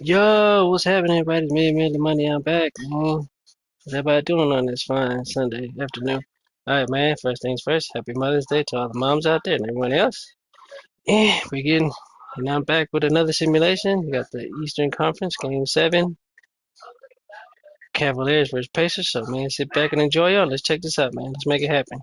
Yo, what's happening, everybody? It's me, the money. I'm back, man. What's everybody doing on this fine Sunday afternoon? All right, man. First things first. Happy Mother's Day to all the moms out there and everyone else. And I'm back with another simulation. We got the Eastern Conference Game 7, Cavaliers versus Pacers. So, man, sit back and enjoy y'all. Let's check this out, man. Let's make it happen.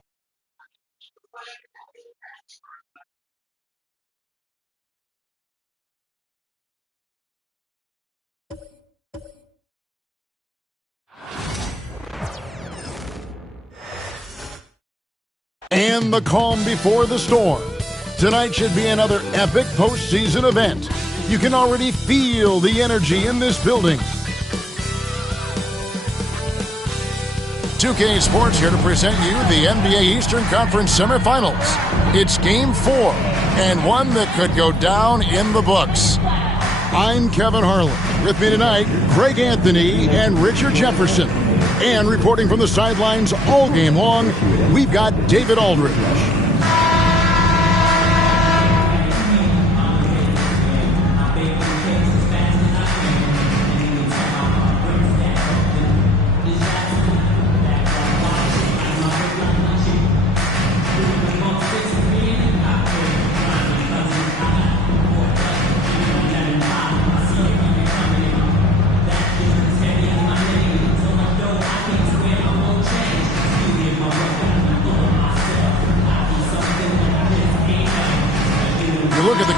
And the calm before the storm. Tonight should be another epic postseason event. You can already feel the energy in this building. 2K Sports here to present you the NBA Eastern Conference Semifinals. It's Game 4, and one that could go down in the books. I'm Kevin Harlan. With me tonight, Craig Anthony and Richard Jefferson. And reporting from the sidelines all game long, we've got David Aldridge.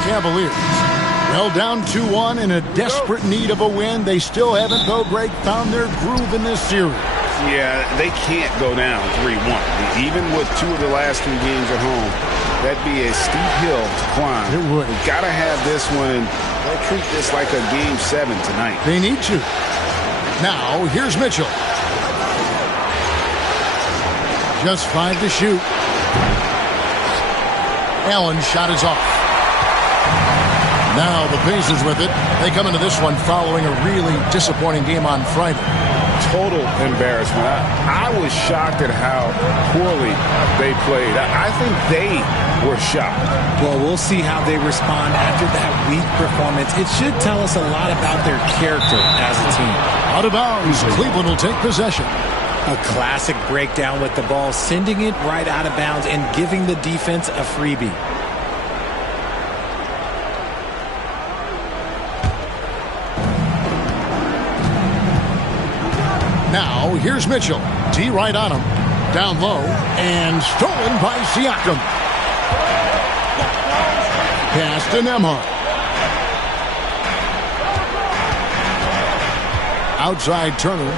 Cavaliers. Well, down 2-1 in a desperate need of a win. They still haven't, though, Greg, found their groove in this series. Yeah, they can't go down 3-1. Even with 2 of the last 3 games at home, that'd be a steep hill to climb. It would. We've got to have this one. They'll treat this like a Game 7 tonight. They need to. Now, here's Mitchell. Just 5 to shoot. Allen's shot is off. Now the Pacers with it. They come into this one following a really disappointing game on Friday. Total embarrassment. I was shocked at how poorly they played. I think they were shocked. Well, we'll see how they respond after that weak performance. It should tell us a lot about their character as a team. Out of bounds. Cleveland will take possession. A classic breakdown with the ball, sending it right out of bounds and giving the defense a freebie. Now, here's Mitchell. D right on him. Down low. And stolen by Siakam. Pass to Nembhard. Outside Turner.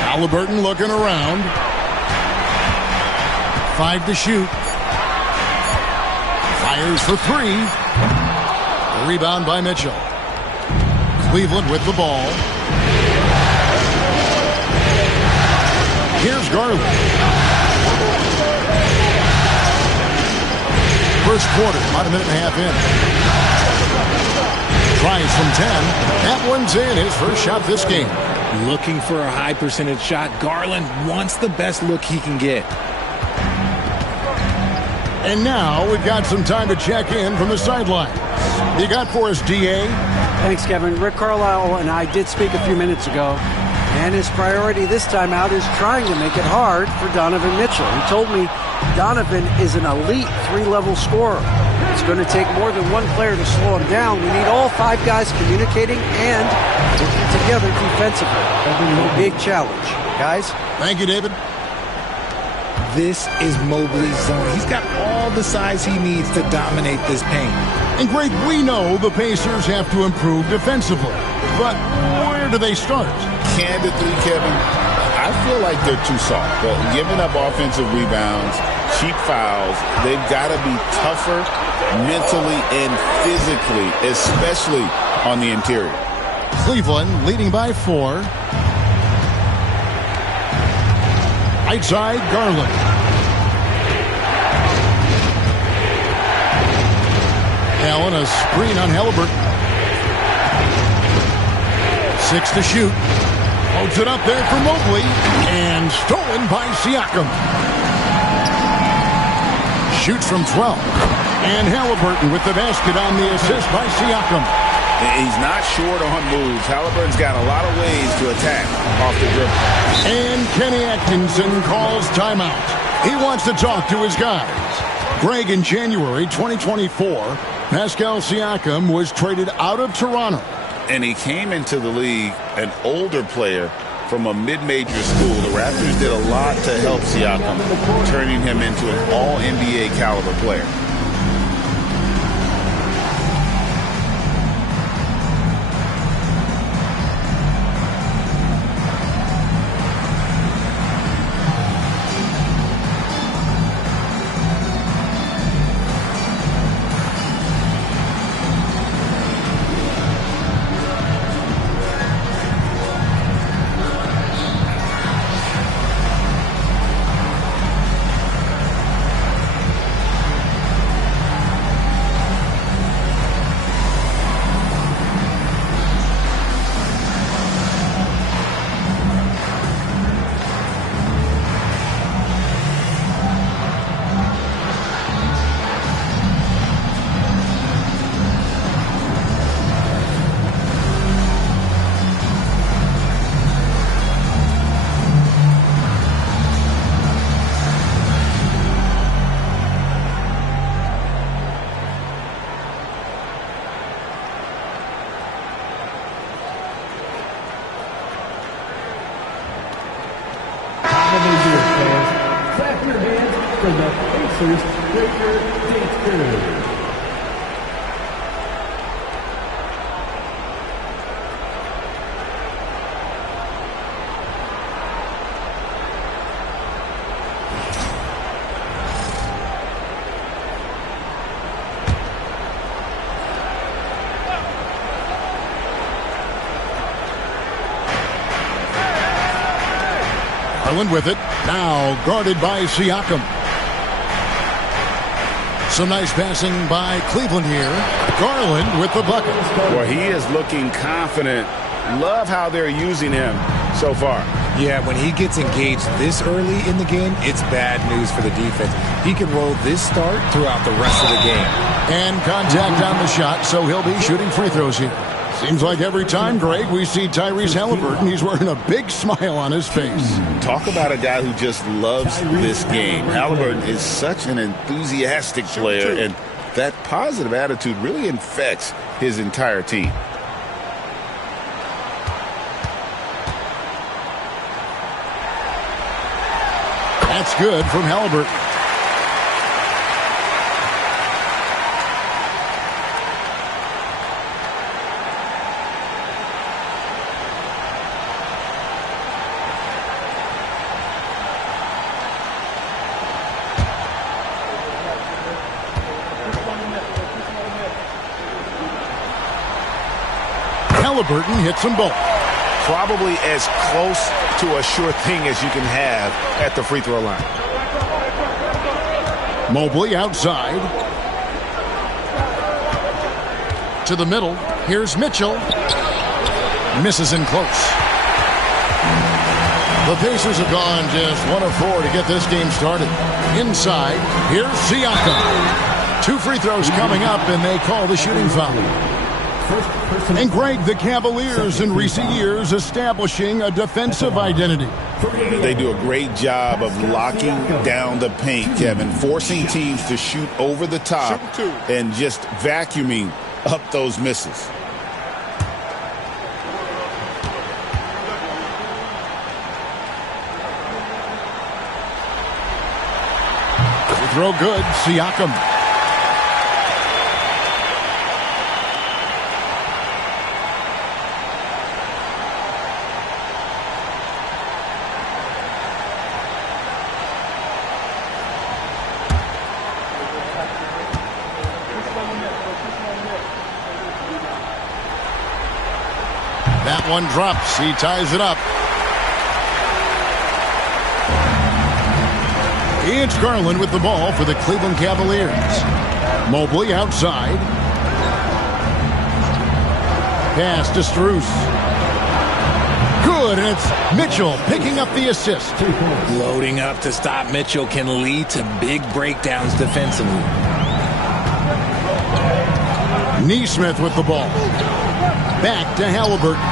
Halliburton looking around. 5 to shoot. Fires for 3. A rebound by Mitchell. Cleveland with the ball. Here's Garland. First quarter, about a minute and a half in. Tries from 10. That one's in. His first shot this game. Looking for a high percentage shot. Garland wants the best look he can get. And now we've got some time to check in from the sidelines. You got for us, D.A.? Thanks, Kevin. Rick Carlisle and I did speak a few minutes ago, and his priority this time out is trying to make it hard for Donovan Mitchell. He told me Donovan is an elite 3-level scorer. It's going to take more than one player to slow him down. We need all 5 guys communicating and working together defensively. A big challenge. Guys? Thank you, David. This is Mobley's zone. He's got all the size he needs to dominate this paint. And Greg, we know the Pacers have to improve defensively. But where do they start? Candidly, Kevin, I feel like they're too soft. Giving up offensive rebounds, cheap fouls, they've got to be tougher mentally and physically, especially on the interior. Cleveland leading by 4. Outside Garland. Allen, a screen on Halliburton. 6 to shoot. Holds it up there for Mobley, and stolen by Siakam. Shoots from 12. And Halliburton with the basket on the assist by Siakam. He's not short on moves. Halliburton's got a lot of ways to attack off the dribble. And Kenny Atkinson calls timeout. He wants to talk to his guys. Greg, in January 2024, Pascal Siakam was traded out of Toronto. And he came into the league an older player from a mid-major school. The Raptors did a lot to help Siakam, turning him into an all-NBA caliber player. Clap your hands for the Pacers Breaker Pacers. Garland with it. Now guarded by Siakam. Some nice passing by Cleveland here. Garland with the bucket. Well, he is looking confident. Love how they're using him so far. Yeah, when he gets engaged this early in the game, it's bad news for the defense. He can roll this start throughout the rest of the game. And contact on the shot, so he'll be shooting free throws here. Seems like every time, Greg, we see Tyrese Halliburton, he's wearing a big smile on his face. Talk about a guy who just loves this game. Halliburton is such an enthusiastic player, and that positive attitude really infects his entire team. That's good from Halliburton. Halliburton hits them both. Probably as close to a sure thing as you can have at the free throw line. Mobley outside. To the middle. Here's Mitchell. Misses in close. The Pacers have gone just 1 of 4 to get this game started. Inside. Here's Siakam. 2 free throws coming up, and they call the shooting foul. And Greg, the Cavaliers in recent years establishing a defensive identity. They do a great job of locking down the paint, Kevin, forcing teams to shoot over the top and just vacuuming up those misses. Throw good, Siakam. That one drops. He ties it up. It's Garland with the ball for the Cleveland Cavaliers. Mobley outside. Pass to Strus. Good, it's Mitchell picking up the assist. Loading up to stop Mitchell can lead to big breakdowns defensively. Neesmith with the ball. Back to Halliburton.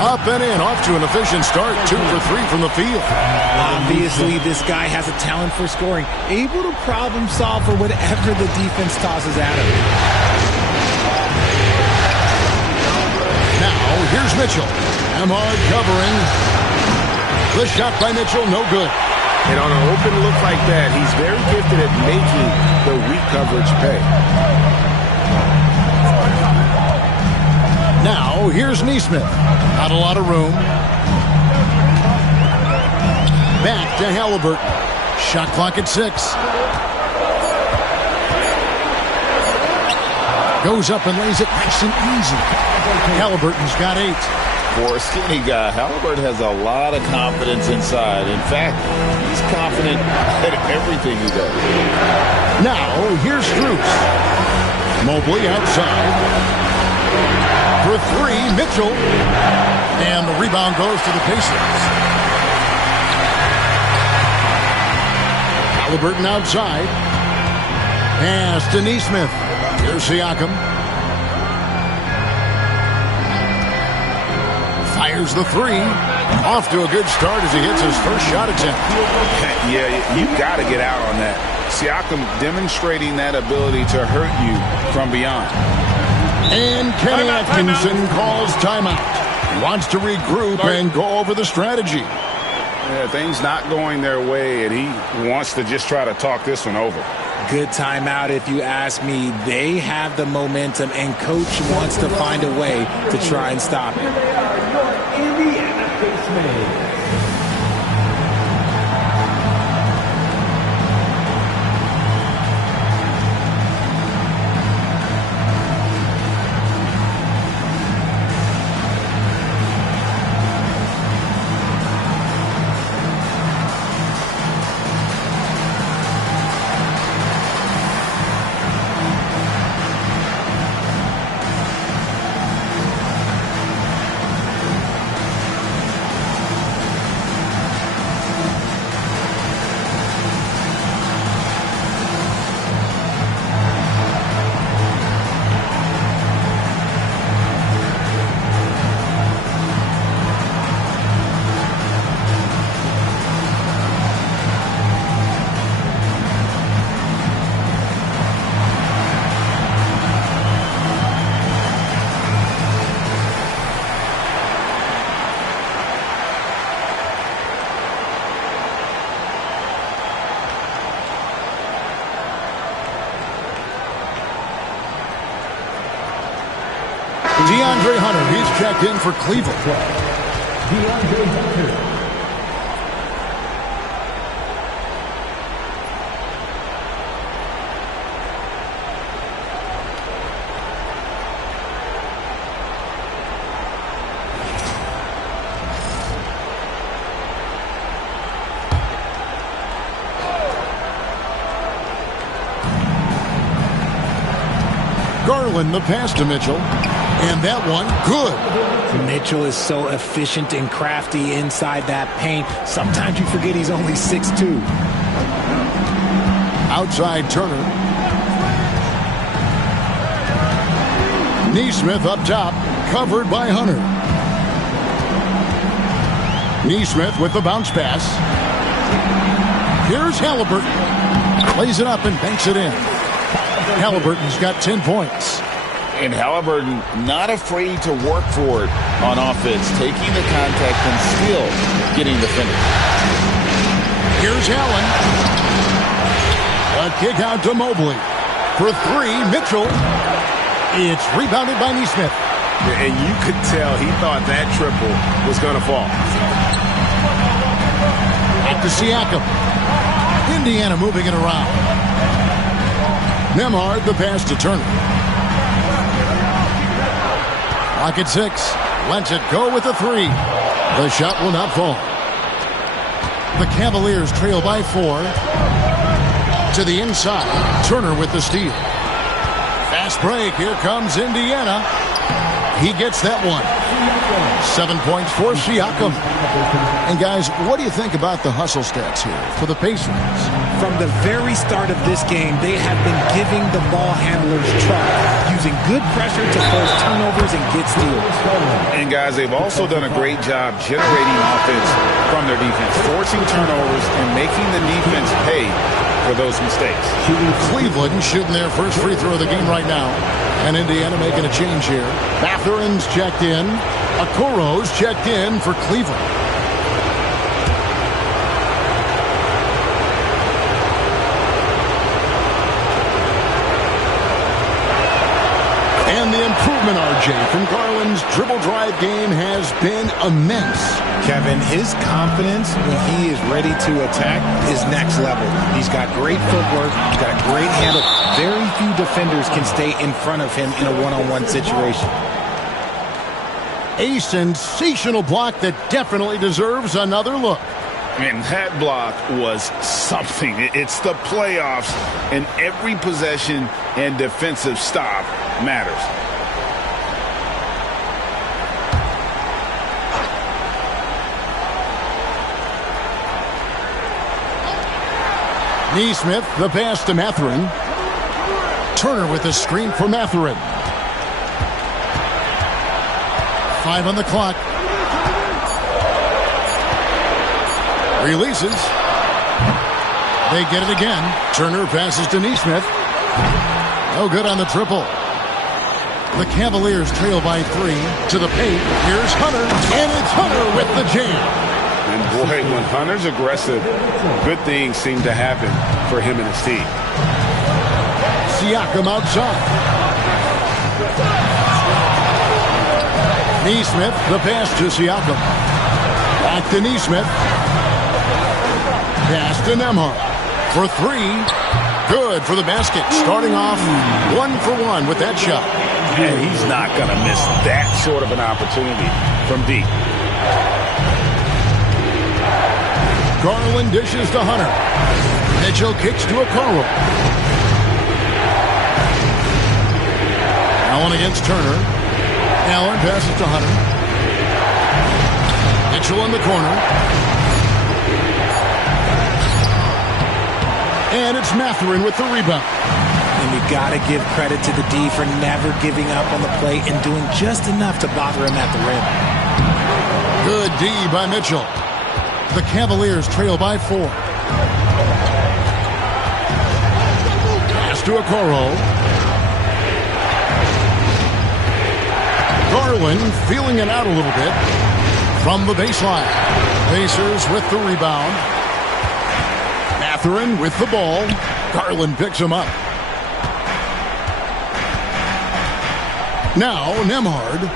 Up and in, off to an efficient start. 2 for 3 from the field. Obviously, this guy has a talent for scoring. Able to problem solve for whatever the defense tosses at him. Now, here's Mitchell. Emard covering. The shot by Mitchell, no good. And on an open look like that, he's very gifted at making the weak coverage pay. Now, here's Neesmith. Not a lot of room. Back to Halliburton. Shot clock at 6. Goes up and lays it nice and easy. Halliburton's got 8. For a skinny guy, Halliburton has a lot of confidence inside. In fact, he's confident at everything he does. Now, here's Strus. Mobley outside. For 3, Mitchell. And the rebound goes to the Pacers. Halliburton outside. Pass to Neesmith. Here's Siakam. Fires the 3. Off to a good start as he hits his first shot attempt. Yeah, you got to get out on that. Siakam demonstrating that ability to hurt you from beyond. And Kenny Atkinson calls timeout. He wants to regroup and go over the strategy. Yeah, things not going their way, and he wants to just try to talk this one over. Good timeout if you ask me. They have the momentum, and Coach wants to find a way to try and stop it. Indiana Pacers. DeAndre Hunter, he's checked in for Cleveland. DeAndre Hunter. Garland, the pass to Mitchell. And that one, good. Mitchell is so efficient and crafty inside that paint. Sometimes you forget he's only 6'2". Outside Turner. Neesmith up top, covered by Hunter. Neesmith with the bounce pass. Here's Halliburton. Plays it up and banks it in. Halliburton's got 10 points. And Halliburton not afraid to work for it on offense, taking the contact and still getting the finish. Here's Allen. A kick out to Mobley. For 3, Mitchell. It's rebounded by Neesmith. And you could tell he thought that triple was going to fall. Back to Siakam. Indiana moving it around. Nemhard, the pass to Turner. Clock at 6. Lets it go with a 3. The shot will not fall. The Cavaliers trail by 4. To the inside. Turner with the steal. Fast break. Here comes Indiana. He gets that one. 7 points for Siakam. And guys, what do you think about the hustle stats here for the Pacers? From the very start of this game, they have been giving the ball handlers trouble, using good pressure to force turnovers and get steals. And guys, they've also done a great job generating offense from their defense, forcing turnovers and making the defense pay for those mistakes. Cleveland shooting their first free throw of the game right now. And Indiana making a change here. Mathurin's checked in. Okoro's checked in for Cleveland. And the improvement, RJ, from Garland's dribble drive game has been immense. Kevin, his confidence when he is ready to attack is next level. He's got great footwork. He's got a great handle. Very few defenders can stay in front of him in a one-on-one situation. A sensational block that definitely deserves another look. And that block was something. It's the playoffs, and every possession and defensive stop matters. Neesmith, the pass to Mathurin. Turner with the screen for Mathurin. 5 on the clock. Releases. They get it again. Turner passes to Neesmith. No good on the triple. The Cavaliers trail by 3 to the paint. Here's Hunter, and it's Hunter with the jam. And boy, when Hunter's aggressive, good things seem to happen for him and his team. Siakam outside. Neesmith, the pass to Siakam. Back to Neesmith. Pass to Nembhard for 3. Good for the basket. Starting off 1 for 1 with that shot. And he's not going to miss that sort of an opportunity from deep. Garland dishes to Hunter. Mitchell kicks to Okoro. Allen against Turner. Allen passes to Hunter. Mitchell in the corner. And it's Mathurin with the rebound. And you got to give credit to the D for never giving up on the play and doing just enough to bother him at the rim. Good D by Mitchell. The Cavaliers trail by 4. Pass to Okoro. Garland feeling it out a little bit from the baseline. Pacers with the rebound. Mathurin with the ball. Garland picks him up. Now Nembhard.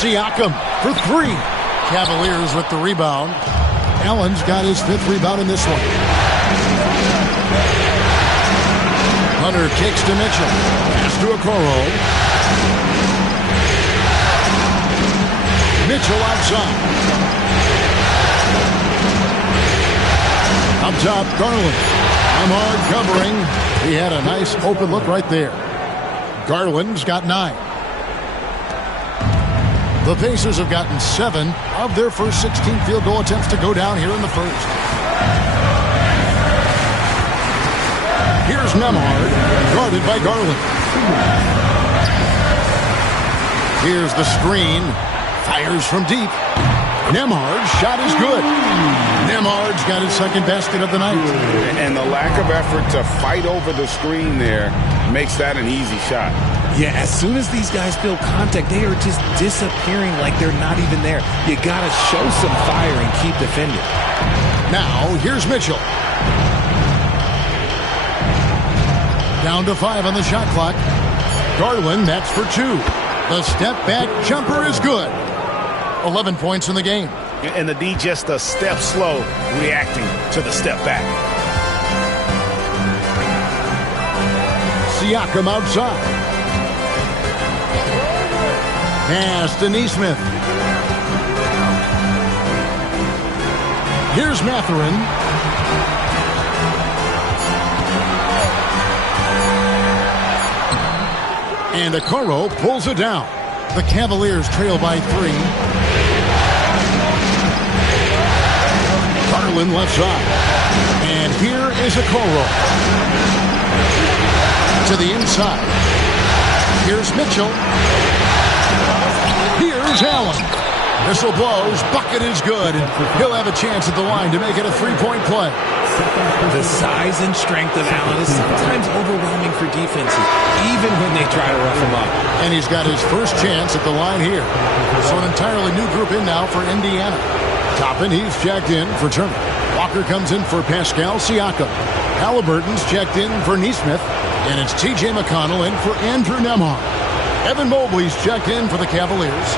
Siakam for 3. Cavaliers with the rebound. Allen's got his 5th rebound in this one. Hunter kicks to Mitchell. Pass to Okoro. Mitchell outside. Up top, Garland. Nembhard covering. He had a nice open look right there. Garland's got 9. The Pacers have gotten 7 of their first 16 field goal attempts to go down here in the first. Here's Nembhard, guarded by Garland. Here's the screen. Fires from deep. Nembhard's shot is good. Nembhard's got his 2nd basket of the night. And the lack of effort to fight over the screen there makes that an easy shot. Yeah, as soon as these guys feel contact, they are just disappearing like they're not even there. You got to show some fire and keep defending. Now, here's Mitchell. Down to 5 on the shot clock. Garland, that's for 2. The step-back jumper is good. 11 points in the game. And the D just a step slow reacting to the step back. Siakam outside. Pass to Neesmith. Here's Mathurin. And Okoro pulls it down. The Cavaliers trail by 3. Garland left side. And here is Okoro. To the inside. Here's Mitchell. Here's Allen. Whistle blows. Bucket is good. And he'll have a chance at the line to make it a 3-point play. The size and strength of Allen is sometimes overwhelming for defenses, even when they try to rough him up. And he's got his first chance at the line here. So an entirely new group in now for Indiana. Toppin, he's checked in for Turner. Walker comes in for Pascal Siakam. Halliburton's checked in for Nesmith. And it's T.J. McConnell in for Andrew Nembhard. Evan Mobley's checked in for the Cavaliers.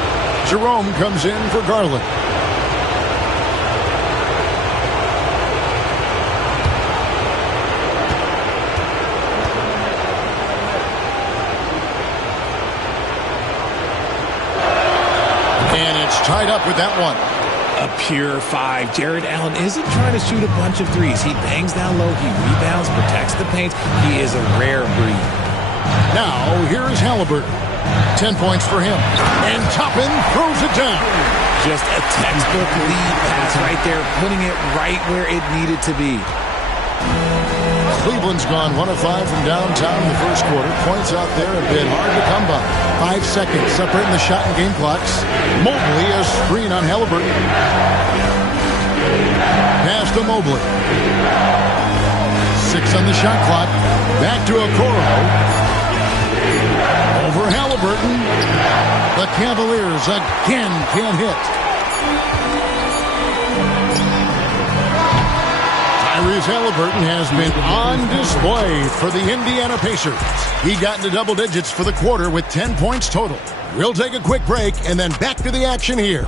Jerome comes in for Garland. And it's tied up with that one. A pure 5. Jared Allen isn't trying to shoot a bunch of threes. He bangs down low, he rebounds, protects the paint. He is a rare breed. Now, here is Halliburton. 10 points for him. And Toppin throws it down. Just a textbook lead pass right there, putting it right where it needed to be. Cleveland's gone 1 of 5 from downtown in the first quarter. Points out there have been hard to come by. 5 seconds separating the shot and game clocks. Mobley a screen on Halliburton. Pass to Mobley. 6 on the shot clock. Back to Okoro. Over Halliburton. The Cavaliers again can't hit. Tyrese Halliburton has been on display for the Indiana Pacers. He got into double digits for the quarter with 10 points total. We'll take a quick break and then back to the action here.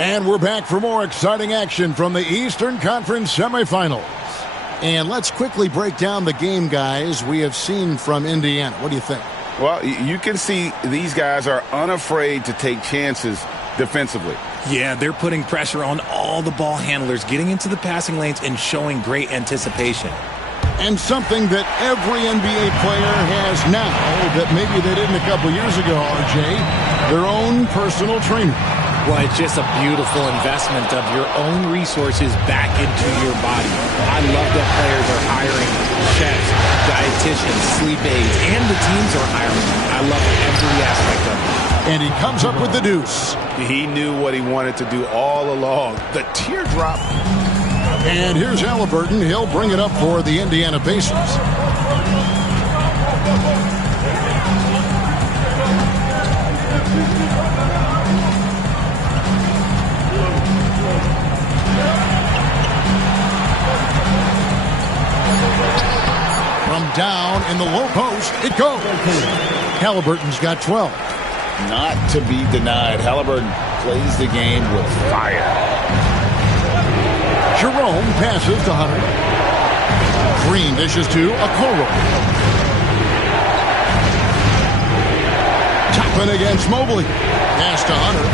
And we're back for more exciting action from the Eastern Conference Semifinals. And let's quickly break down the game, guys, we have seen from Indiana. What do you think? Well, you can see these guys are unafraid to take chances defensively. Yeah, they're putting pressure on all the ball handlers, getting into the passing lanes and showing great anticipation. And something that every NBA player has now that maybe they didn't a couple years ago, RJ, their own personal trainer. Well, it's just a beautiful investment of your own resources back into your body. I love that players are hiring chefs, dietitians, sleep aides, and the teams are hiring. I love every aspect of it. And he comes up with the deuce. He knew what he wanted to do all along. The teardrop. And here's Halliburton. He'll bring it up for the Indiana Pacers. From down in the low post, it goes. Halliburton's got 12. Not to be denied. Halliburton plays the game with fire. Jerome passes to Hunter. Green dishes to Okoro. Toppin against Mobley. Pass to Hunter.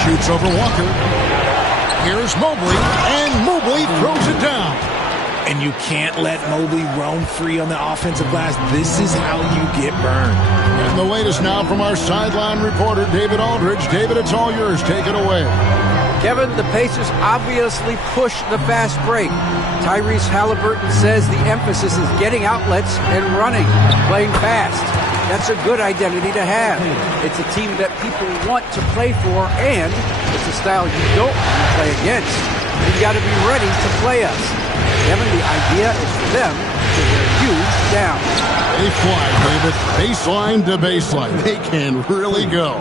Shoots over Walker. Here's Mobley, and Mobley throws it down. And you can't let Mobley roam free on the offensive glass. This is how you get burned. And the latest now from our sideline reporter, David Aldridge. David, it's all yours. Take it away. Kevin, the Pacers obviously push the fast break. Tyrese Halliburton says the emphasis is getting outlets and running, playing fast. That's a good identity to have. It's a team that people want to play for, and it's a style you don't want to play against. You've got to be ready to play us. Kevin, the idea is for them to wear you down. They fly, David. Baseline to baseline. They can really go.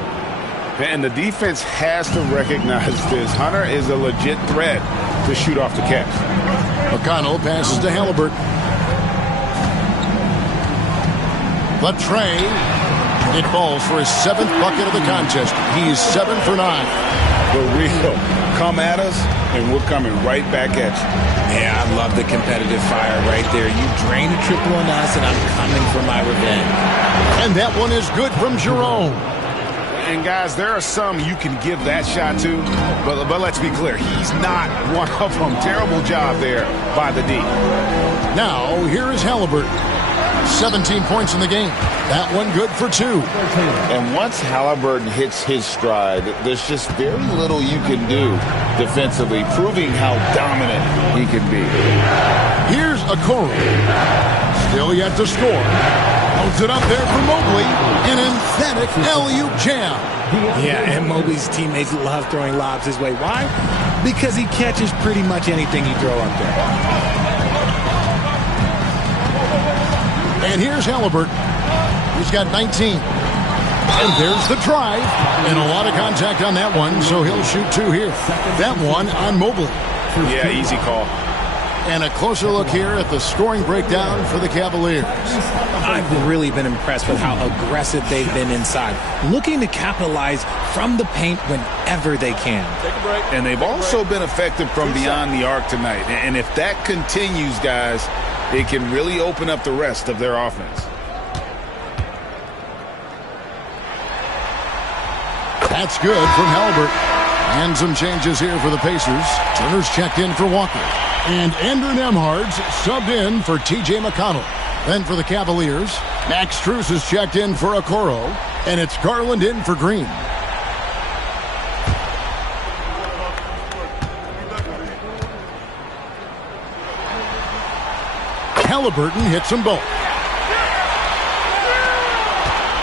And the defense has to recognize this. Hunter is a legit threat to shoot off the catch. McConnell passes to Halliburton. The tray. It falls for his 7th bucket of the contest. He's 7 for 9. The real Come at us, and we're coming right back at you. Yeah, I love the competitive fire right there. You drain a triple on us, and I'm coming for my revenge. And that one is good from Jerome. And, guys, there are some you can give that shot to, but let's be clear. He's not one of them. Terrible job there by the D. Now, here is Halliburton. 17 points in the game. That one good for 2. And once Halliburton hits his stride, there's just very little you can do defensively, proving how dominant he can be. Here's Okoro. Still yet to score. Holds it up there for Mobley. An emphatic alley-oop jam. Yeah, and Mobley's teammates love throwing lobs his way. Why? Because he catches pretty much anything you throw up there. And here's Halliburton. He's got 19. And there's the drive. And a lot of contact on that one, so he'll shoot 2 here. That one on Mobley. Yeah, easy call. And a closer look here at the scoring breakdown for the Cavaliers. I've really been impressed with how aggressive they've been inside, looking to capitalize from the paint whenever they can. And they've also been effective from beyond the arc tonight. And if that continues, guys, it can really open up the rest of their offense. That's good from Halliburton. And some changes here for the Pacers. Turner's checked in for Walker. And Andrew Nembhard's subbed in for T.J. McConnell. Then for the Cavaliers, Max Strus is checked in for Okoro. And it's Garland in for Green. Halliburton hits them both.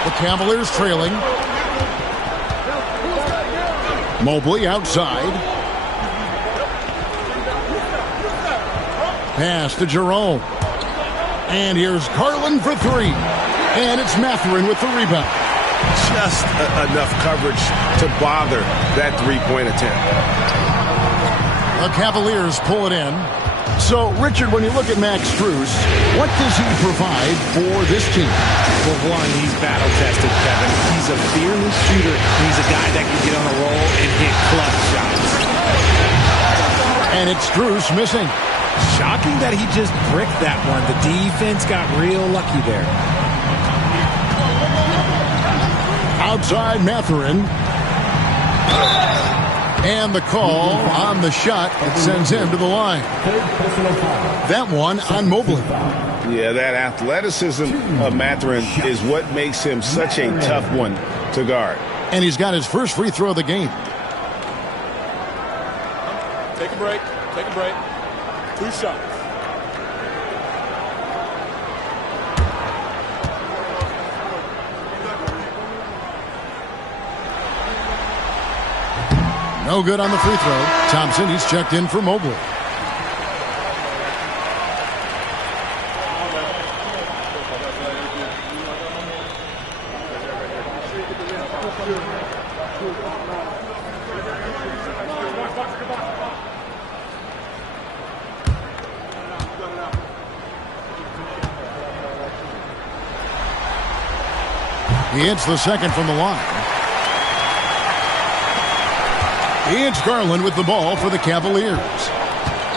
The Cavaliers trailing. Mobley outside. Pass to Jerome. And here's Garland for 3. And it's Mathurin with the rebound. Just enough coverage to bother that three-point attempt. The Cavaliers pull it in. So, Richard, when you look at Max Strus, what does he provide for this team? For one, he's battle-tested, Kevin. He's a fearless shooter. He's a guy that can get on a roll and hit clutch shots. And it's Strus missing. Shocking that he just bricked that one. The defense got real lucky there. Outside Mathurin. And the call on the shot that sends him to the line. That one on Mobley. Yeah, that athleticism of Mathurin is what makes him such a tough one to guard. And he's got his first free throw of the game. Take a break. Take a break. 2 shots. No good on the free throw. Thompson, he's checked in for Mobley. He hits the second from the line. It's Garland with the ball for the Cavaliers.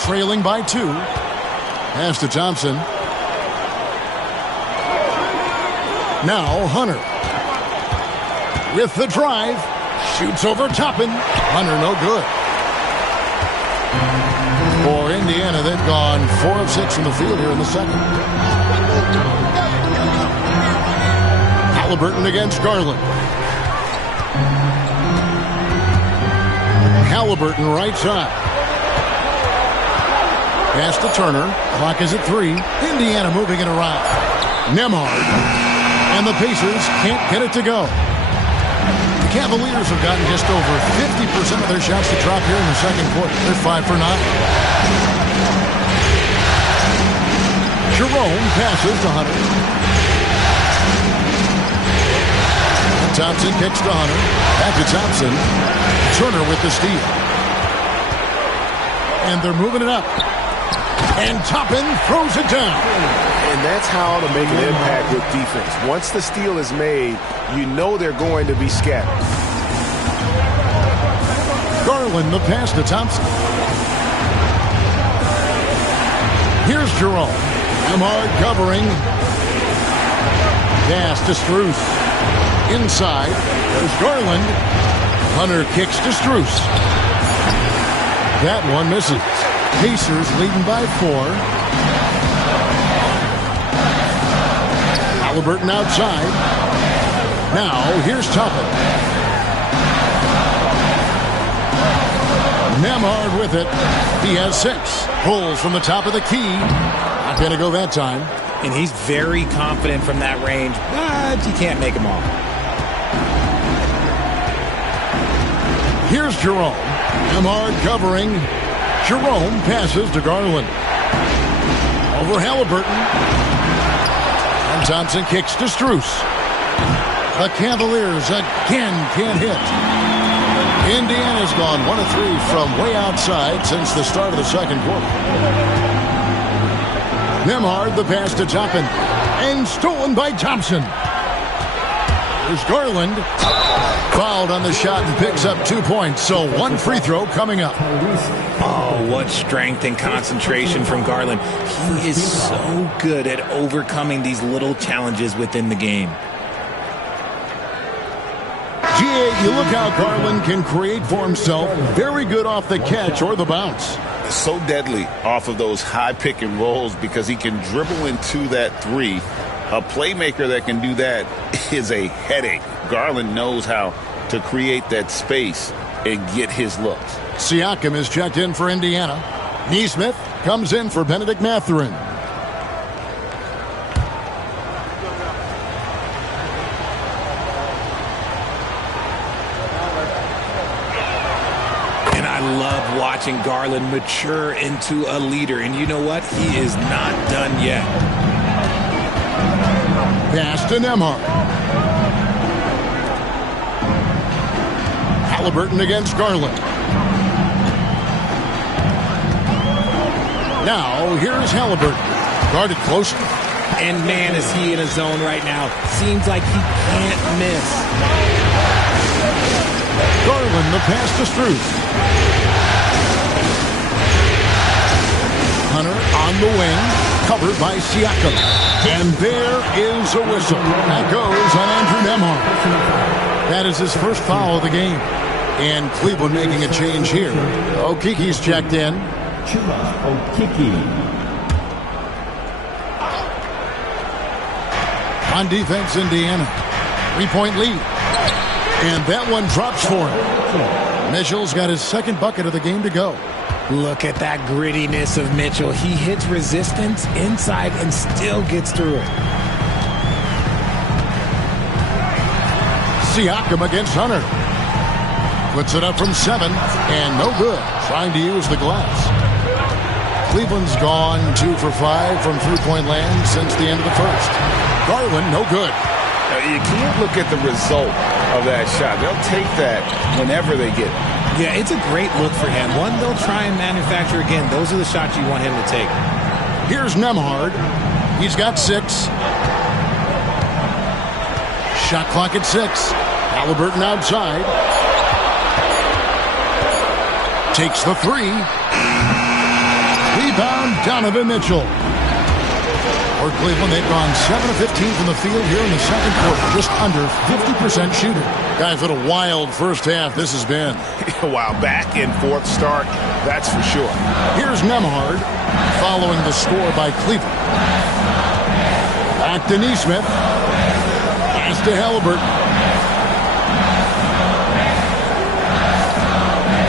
Trailing by 2. Pass to Thompson. Now Hunter. With the drive. Shoots over Toppin. Hunter no good. For Indiana, they've gone 4 of 6 from the field here in the second. Halliburton against Garland. Halliburton right side. Pass to Turner. Clock is at 3. Indiana moving it around. Nembhard. And the Pacers can't get it to go. The Cavaliers have gotten just over 50% of their shots to drop here in the second quarter. They're 5 for 9. Jerome passes to Hunter. Thompson kicks to Hunter. Back to Thompson. Turner with the steal. And they're moving it up. And Toppin throws it down. And that's how to make an impact with defense. Once the steal is made, you know they're going to be scattered. Garland, the pass to Thompson. Here's Jerome. Nemhard covering. Pass to Strus. Inside. There's Garland. Hunter kicks to Strus. That one misses. Pacers leading by 4. Halliburton outside. Now, here's Toppin. Nemhard with it. He has 6. Pulls from the top of the key. Not going to go that time. And he's very confident from that range, but you can't make him all. Here's Jerome. Nemhard covering. Jerome passes to Garland. Over Halliburton. And Thompson kicks to Strus. The Cavaliers again can't hit. Indiana's gone 1 of 3 from way outside since the start of the second quarter. Nemhard, the pass to Toppin. And stolen by Thompson. There's Garland. Fouled on the shot and picks up 2 points. So 1 free throw coming up. Oh, what strength and concentration from Garland. He is so good at overcoming these little challenges within the game. GA, you look how Garland can create for himself. Very good off the catch or the bounce. So deadly off of those high pick and rolls because he can dribble into that 3. A playmaker that can do that is a headache. Garland knows how to create that space and get his looks. Siakam is checked in for Indiana. Nesmith comes in for Benedict Mathurin. And I love watching Garland mature into a leader. And you know what? He is not done yet. Pass to Nemhard. Halliburton against Garland. Now, here's Halliburton. Guarded closely. And man, is he in a zone right now. Seems like he can't miss. Garland, the pass to Strus. Hunter on the wing. Covered by Siakam. And there is a whistle. That goes on Andrew Nemhard. That is his first foul of the game. And Cleveland making a change here. Okiki's checked in. On defense, Indiana. 3-point lead. And that one drops for him. Mitchell's got his second bucket of the game to go. Look at that grittiness of Mitchell. He hits resistance inside and still gets through it. Siakam against Hunter. Puts it up from 7, and no good. Trying to use the glass. Cleveland's gone 2 for 5 from three-point land since the end of the first. Garland, no good. Now, you can't look at the result of that shot. They'll take that whenever they get it. Yeah, it's a great look for him. One they'll try and manufacture again. Those are the shots you want him to take. Here's Nemhard. He's got 6. Shot clock at 6. Halliburton outside. Takes the 3. Rebound, Donovan Mitchell. For Cleveland, they've gone 7 of 15 from the field here in the second quarter. Just under 50% shooting. Guys, what a wild first half this has been. Wow, back and forth start, that's for sure. Here's Nemhard following the score by Cleveland. Back to Nesmith. Pass to Halliburton.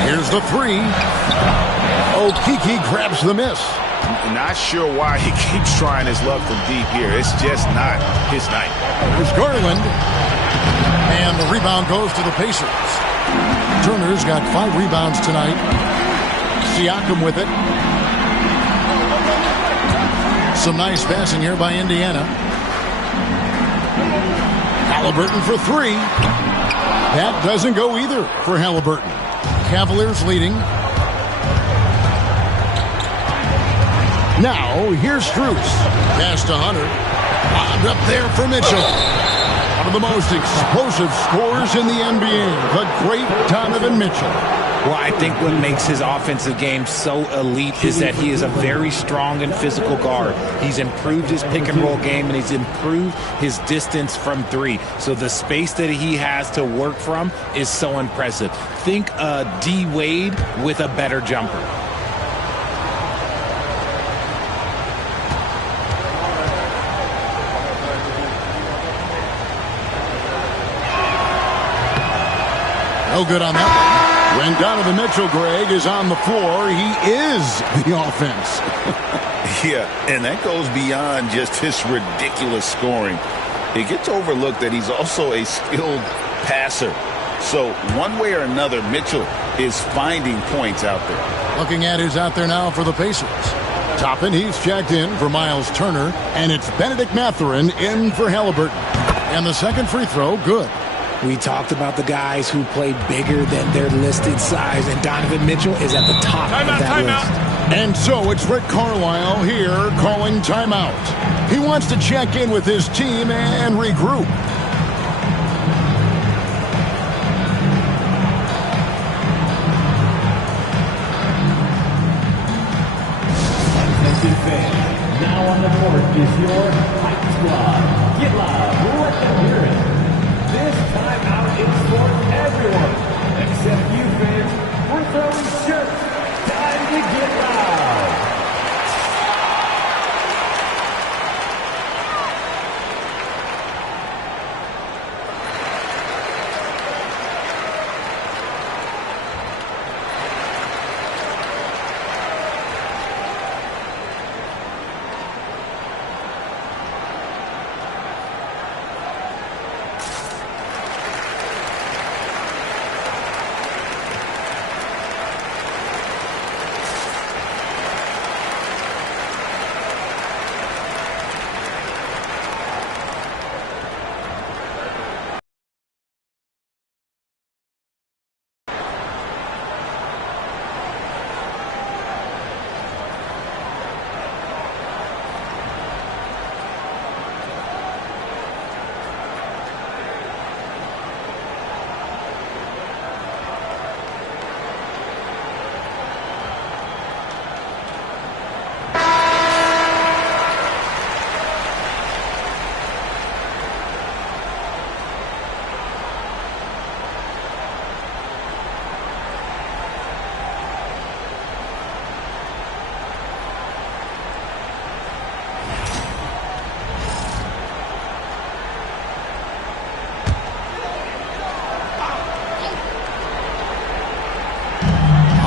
Here's the 3. Okiki grabs the miss. Not sure why he keeps trying his luck from deep here. It's just not his night. There's Garland. And the rebound goes to the Pacers. Turner's got 5 rebounds tonight. Siakam with it. Some nice passing here by Indiana. Halliburton for 3. That doesn't go either for Halliburton. Cavaliers leading. Now, here's Strus. Pass to Hunter. Bobbed up there for Mitchell. One of the most explosive scorers in the NBA, the great Donovan Mitchell. Well, I think what makes his offensive game so elite is that he is a very strong and physical guard. He's improved his pick-and-roll game, and he's improved his distance from three. So the space that he has to work from is so impressive. Think D. Wade with a better jumper. No good on that one. When Donovan Mitchell, Greg, is on the floor, he is the offense. Yeah, and that goes beyond just his ridiculous scoring. It gets overlooked that he's also a skilled passer. So one way or another, Mitchell is finding points out there. Looking at who's out there now for the Pacers. Toppin, he's checked in for Miles Turner, and it's Benedict Mathurin in for Halliburton. And the second free throw, good. We talked about the guys who play bigger than their listed size, and Donovan Mitchell is at the top of that list. And so it's Rick Carlisle here calling timeout. He wants to check in with his team and regroup. Now on the court is your Hype Squad. Get loud, let them hear it. This timeout is for everyone, except you fans. We're throwing shirts. Time to get loud.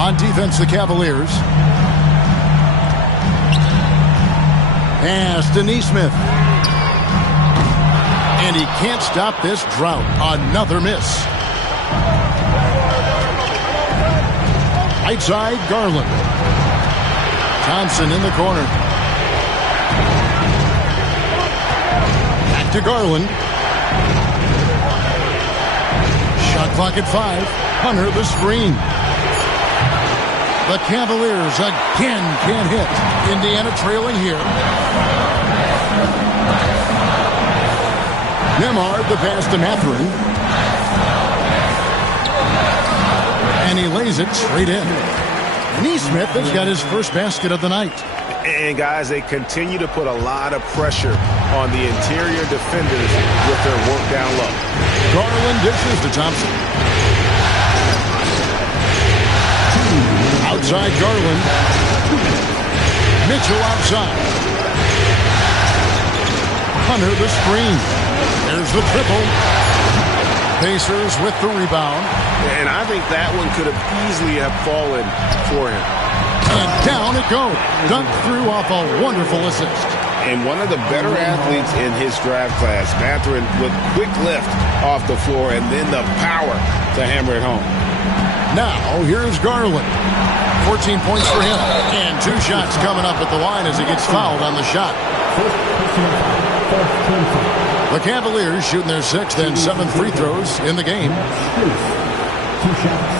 On defense, the Cavaliers. Pass to Nesmith. And he can't stop this drought. Another miss. Right side, Garland. Thompson in the corner. Back to Garland. Shot clock at 5. Hunter the screen. The Cavaliers again can't hit. Indiana trailing here. Nemhard the pass to Mathurin. And he lays it straight in. Nesmith has got his first basket of the night. And, guys, they continue to put a lot of pressure on the interior defenders with their work down low. Garland dishes to Thompson. Outside Garland. Mitchell outside. Hunter the screen. There's the triple. Pacers with the rebound. And I think that one could have easily have fallen for him. And down it goes. Dunked through off a wonderful assist. And one of the better athletes in his draft class, Mathurin, with quick lift off the floor and then the power to hammer it home. Now, here's Garland. 14 points for him. And 2 shots coming up at the line as he gets fouled on the shot. The Cavaliers shooting their 6th and 7th free throws in the game. 2 shots.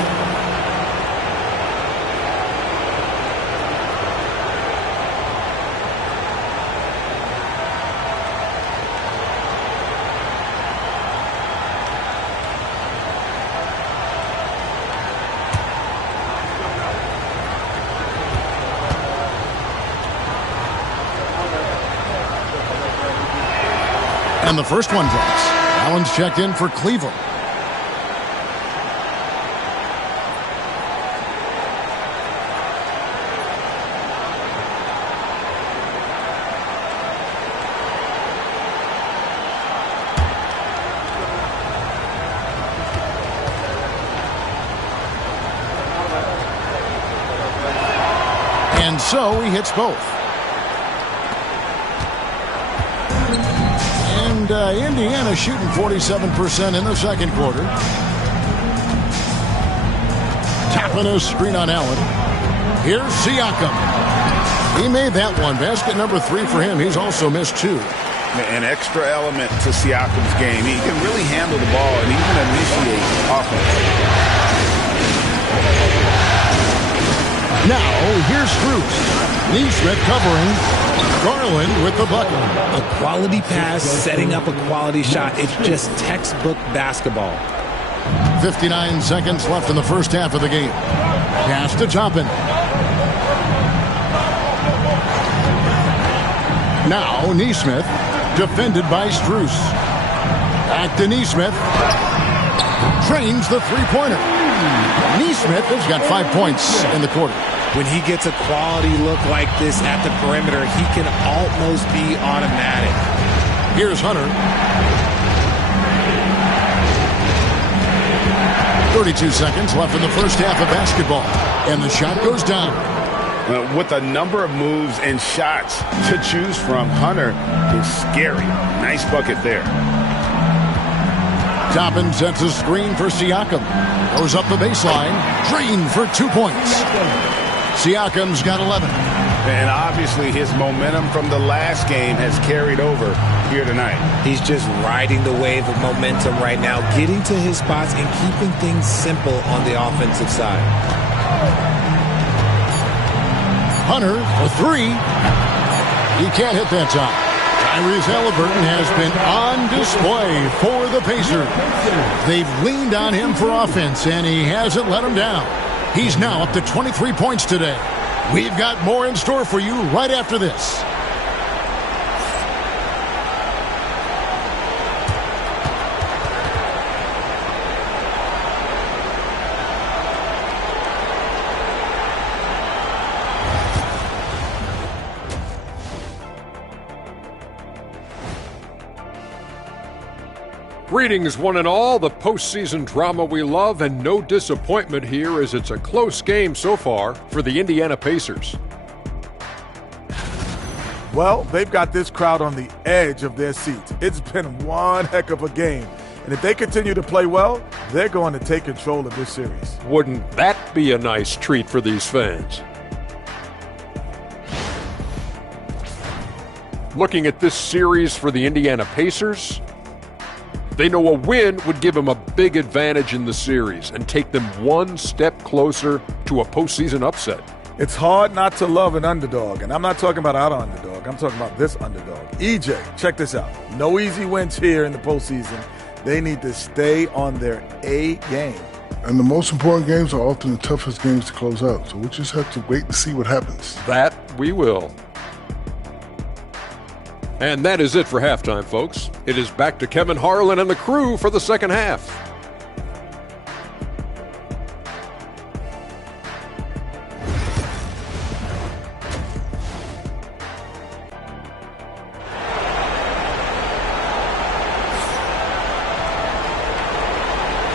And the first one drops. Allen's checked in for Cleveland. And so he hits both. And Indiana shooting 47% in the second quarter. Tapping a screen on Allen. Here's Siakam. He made that one. Basket number 3 for him. He's also missed 2. An extra element to Siakam's game. He can really handle the ball and even initiate offense. Now, here's Strus. Neesmith covering. Garland with the bucket. A quality pass, setting up a quality shot. It's just textbook basketball. 59 seconds left in the first half of the game. Pass to Toppin. Now, Neesmith. Defended by Strus. Back to Neesmith. Trains the three-pointer. Neesmith has got 5 points in the quarter. When he gets a quality look like this at the perimeter, he can almost be automatic. Here's Hunter. 32 seconds left in the first half of basketball. And the shot goes down. With a number of moves and shots to choose from, Hunter is scary. Nice bucket there. Toppin sets a screen for Siakam. Goes up the baseline. Drained for 2 points. Siakam's got 11. And obviously his momentum from the last game has carried over here tonight. He's just riding the wave of momentum right now, getting to his spots and keeping things simple on the offensive side. Hunter, a 3. He can't hit that time. Tyrese Halliburton has been on display for the Pacers. They've leaned on him for offense, and he hasn't let them down. He's now up to 23 points today. We've got more in store for you right after this. Greetings, one and all. The postseason drama we love, and no disappointment here as it's a close game so far for the Indiana Pacers. Well, they've got this crowd on the edge of their seats. It's been one heck of a game. And if they continue to play well, they're going to take control of this series. Wouldn't that be a nice treat for these fans? Looking at this series for the Indiana Pacers, they know a win would give them a big advantage in the series and take them one step closer to a postseason upset. It's hard not to love an underdog, and I'm not talking about our underdog. I'm talking about this underdog. EJ, check this out. No easy wins here in the postseason. They need to stay on their A game. And the most important games are often the toughest games to close out, so we just have to wait to see what happens. That we will. And that is it for halftime, folks. It is back to Kevin Harlan and the crew for the second half.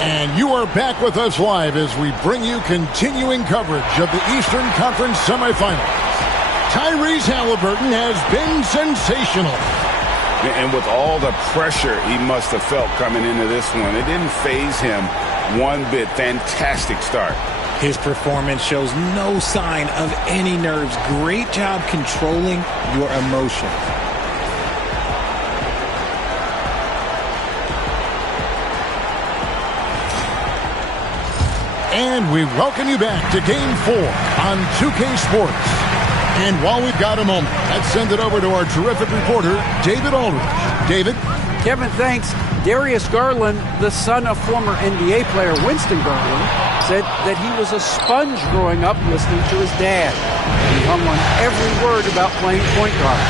And you are back with us live as we bring you continuing coverage of the Eastern Conference Semifinals. Tyrese Halliburton has been sensational. And with all the pressure he must have felt coming into this one, it didn't faze him one bit. Fantastic start. His performance shows no sign of any nerves. Great job controlling your emotion. And we welcome you back to Game 4 on 2K Sports. And while we've got a moment, let's send it over to our terrific reporter, David Aldridge. David? Kevin, thanks. Darius Garland, the son of former NBA player Winston Garland, said that he was a sponge growing up listening to his dad. He hung on every word about playing point guard.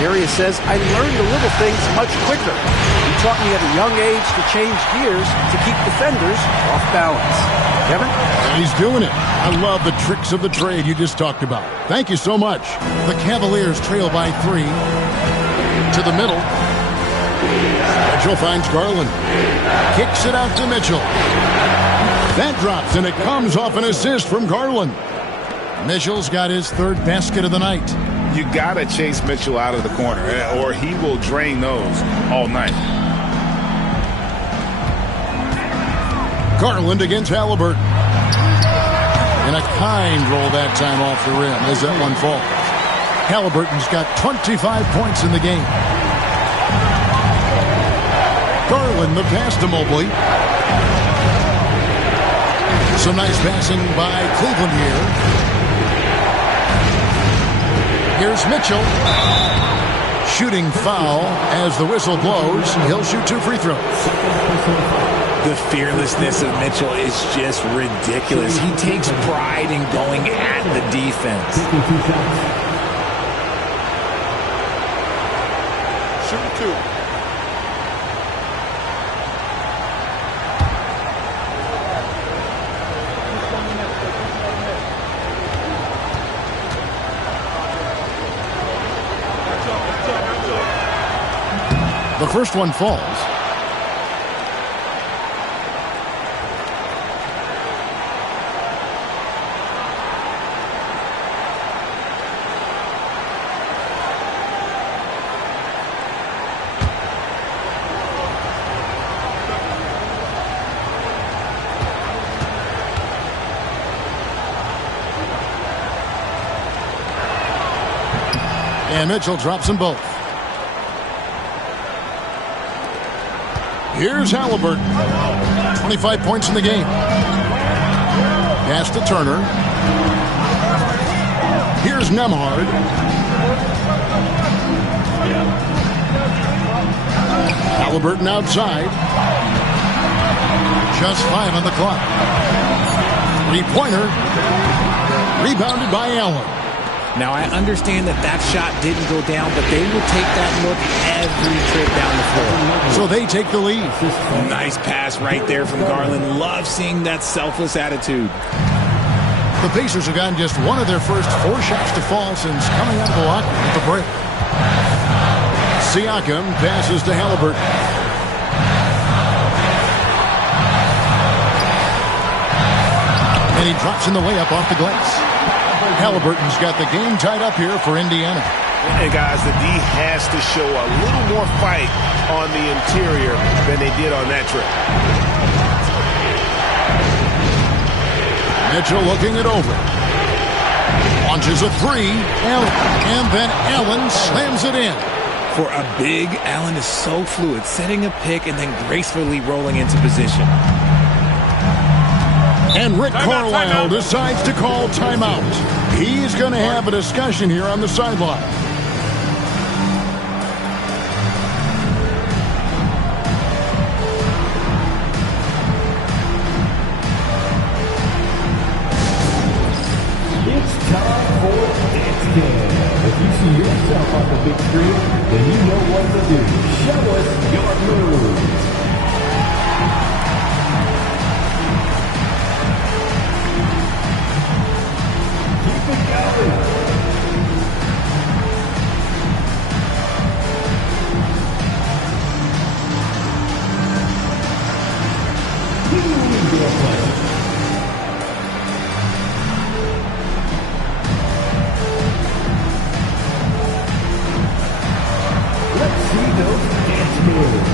Darius says, I learned the little things much quicker. He taught me at a young age to change gears to keep defenders off balance. Kevin? He's doing it. I love the tricks of the trade you just talked about. Thank you so much. The Cavaliers trail by 3. To the middle. Mitchell finds Garland. Kicks it out to Mitchell. That drops, and it comes off an assist from Garland. Mitchell's got his 3rd basket of the night. You got to chase Mitchell out of the corner, or he will drain those all night. Garland against Halliburton. And a kind roll that time off the rim as that one falls. Halliburton's got 25 points in the game. Garland the pass to Mobley. Some nice passing by Cleveland here. Here's Mitchell. Shooting foul as the whistle blows. He'll shoot 2 free throws. The fearlessness of Mitchell is just ridiculous. He takes pride in going at the defense. Shoot 2. The first one falls. And Mitchell drops them both. Here's Halliburton. 25 points in the game. Pass to Turner. Here's Nembhard. Halliburton outside. Just 5 on the clock. 3-pointer. Rebounded by Allen. Now, I understand that shot didn't go down, but they will take that look every trip down the floor. So they take the lead. Nice pass right there from Garland. Love seeing that selfless attitude. The Pacers have gotten just one of their first 4 shots to fall since coming out of the locker room at the break. Siakam passes to Halliburton. And he drops in the way up off the glass. Halliburton's got the game tied up here for Indiana. And guys, the D has to show a little more fight on the interior than they did on that trip. Mitchell looking it over. Launches a 3. And then Allen slams it in. For a big, Allen is so fluid, setting a pick and then gracefully rolling into position. And Rick Carlisle decides to call timeout. He's going to have a discussion here on the sideline. It's time for Dance Cam. If you see yourself on the big screen, then you know what to do. Show us your moves. Let's see those dance moves.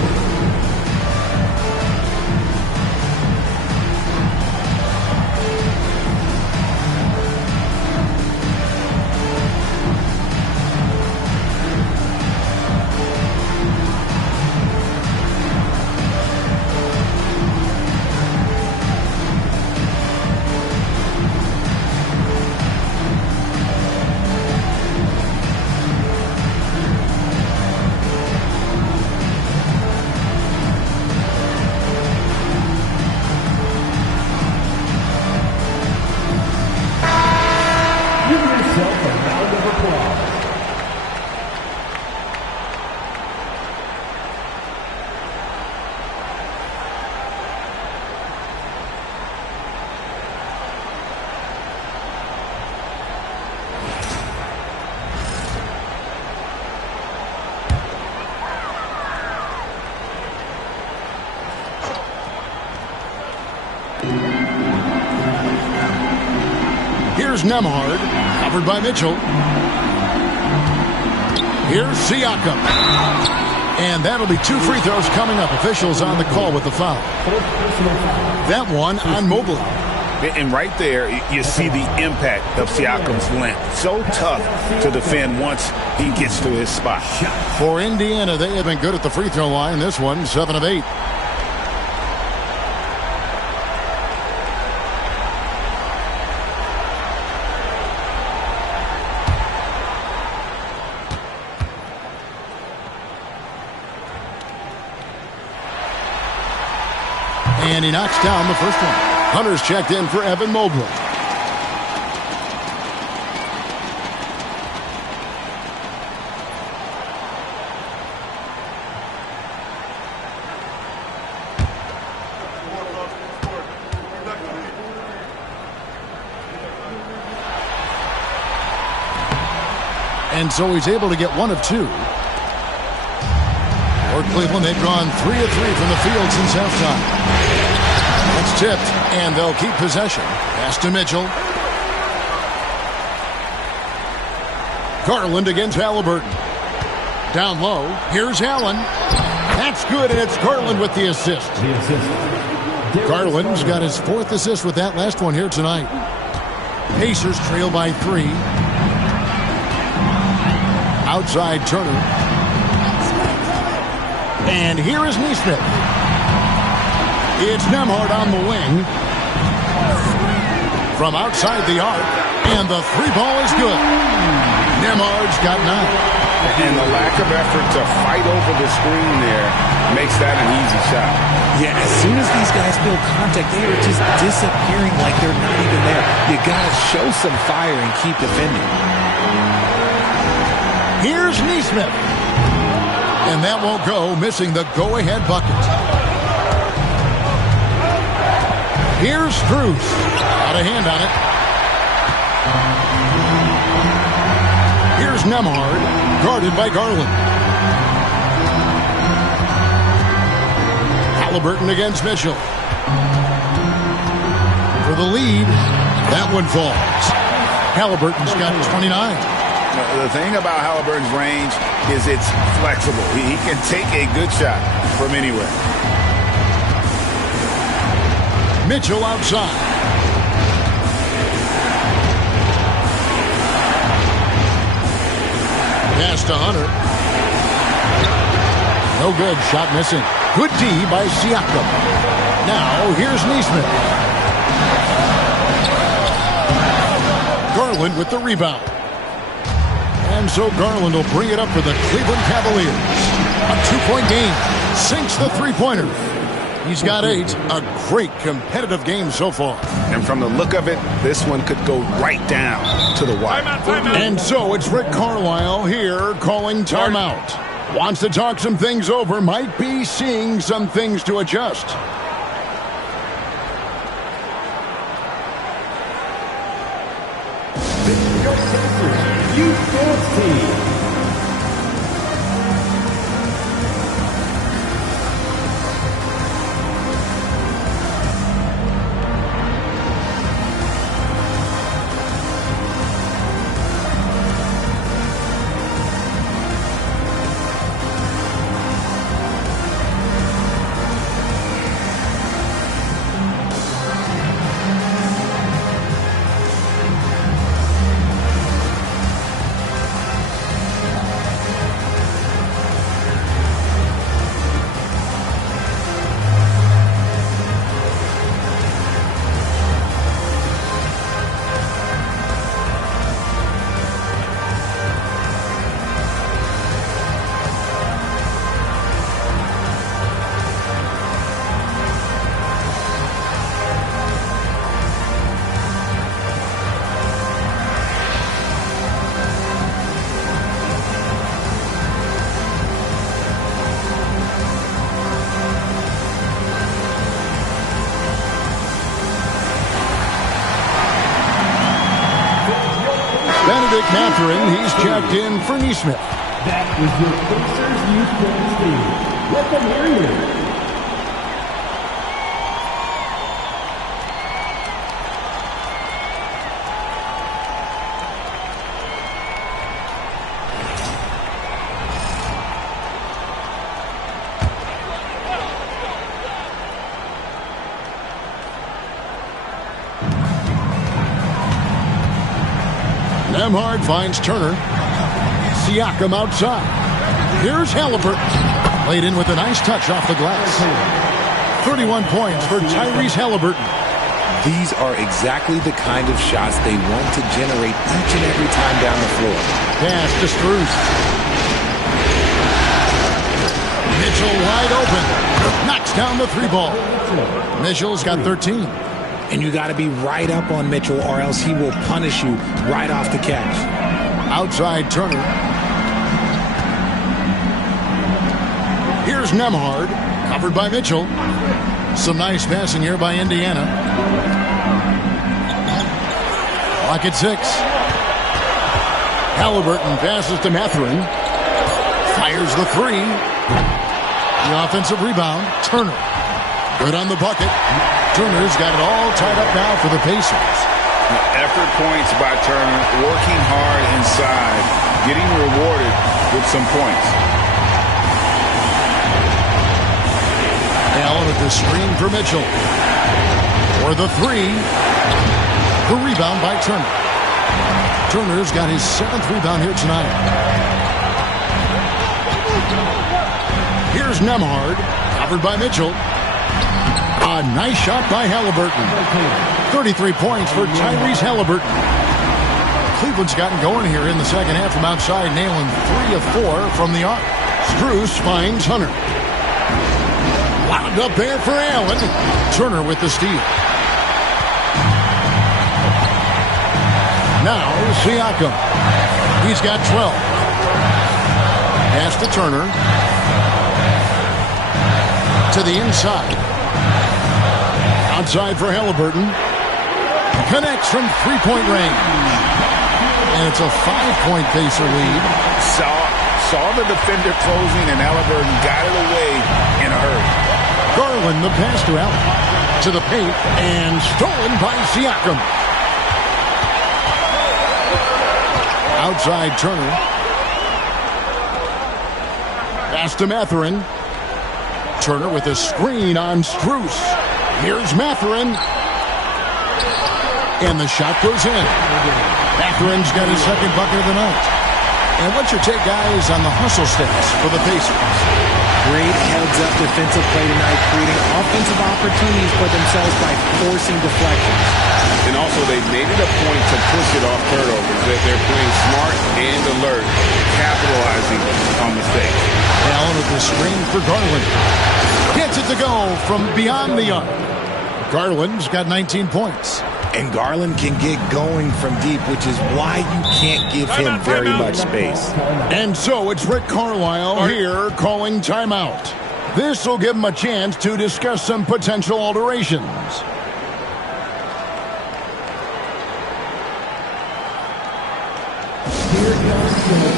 Here's Nembhard, covered by Mitchell. Here's Siakam. And that'll be 2 free throws coming up. Officials on the call with the foul. That one on Mobley. And right there, you see the impact of Siakam's length. So tough to defend once he gets to his spot. For Indiana, they have been good at the free throw line. This one, 7 of 8. And he knocks down the first one. Hunter's checked in for Evan Mobley. And so he's able to get 1 of 2. For Cleveland, they've gone 3 of 3 from the field since halftime. It's tipped, and they'll keep possession. Pass to Mitchell. Garland against Halliburton. Down low. Here's Allen. That's good, and it's Garland with the assist. Garland's got his 4th assist with that last one here tonight. Pacers trail by 3. Outside Turner. And here is Nesmith. It's Nembhard on the wing. From outside the arc. And the 3-ball is good. Nembhard's got 9. And the lack of effort to fight over the screen there makes that an easy shot. Yeah, as soon as these guys feel contact, they are just disappearing like they're not even there. You got to show some fire and keep defending. Here's Nesmith. And that won't go, missing the go-ahead bucket. Here's Strus. Got a hand on it. Here's Nembhard, guarded by Garland. Halliburton against Mitchell. For the lead, that one falls. Halliburton's got 29. The thing about Halliburton's range is it's flexible. He can take a good shot from anywhere. Mitchell outside. Pass to Hunter. No good. Shot missing. Good D by Siakam. Now here's Nesmith. Garland with the rebound. And so Garland will bring it up for the Cleveland Cavaliers. A 2-point game. Sinks the 3-pointer. He's got 8. A great competitive game so far. And from the look of it, this one could go right down to the wire. And so it's Rick Carlisle here calling timeout. Wants to talk some things over. Might be seeing some things to adjust. Youth Dance Team. Mathurin, he's checked in for Nesmith. That is your Pacers Youth Dance Team. Let them hear you. Nembhard finds Turner. Siakam outside. Here's Halliburton. Played in with a nice touch off the glass. 31 points for Tyrese Halliburton. These are exactly the kind of shots they want to generate each and every time down the floor. Pass to Strus. Mitchell wide open. Knocks down the three ball. Mitchell's got 13. And you got to be right up on Mitchell or else he will punish you right off the catch. Outside Turner. Here's Nembhard. Covered by Mitchell. Some nice passing here by Indiana. Clock at 6. Halliburton passes to Mathurin. Fires the three. The offensive rebound. Turner. Good on the bucket. Turner's got it all tied up now for the Pacers. Effort points by Turner. Working hard inside. Getting rewarded with some points. Allen at the screen for Mitchell. For the three. The rebound by Turner. Turner's got his 7th rebound here tonight. Here's Nembhard. Covered by Mitchell. A nice shot by Halliburton. 33 points for Tyrese Halliburton. Cleveland's gotten going here in the second half from outside, nailing 3 of 4 from the arc. Strus finds Hunter. Wound up there for Allen. Turner with the steal. Now Siakam. He's got 12. Pass to Turner. To the inside. Outside for Halliburton. Connects from three-point range. And it's a 5-point Pacer lead. Saw the defender closing, and Halliburton got it away in a hurry. Garland, the pass to Allen. To the paint, and stolen by Siakam. Outside Turner. Pass to Mathurin. Turner with a screen on Strus. Here's Mathurin. And the shot goes in. Mathurin's got his 2nd bucket of the night. And what's your take, guys, on the hustle stats for the Pacers? Great heads-up defensive play tonight, creating offensive opportunities for themselves by forcing deflections. And also, they made it a point to push it off turnovers. They're playing smart and alert, capitalizing on mistakes. Allen with the screen for Garland. Gets it to go from beyond the arc. Garland's got 19 points. And Garland can get going from deep, which is why you can't give him very much space. And so it's Rick Carlisle here calling timeout. This will give him a chance to discuss some potential alterations. Here comes the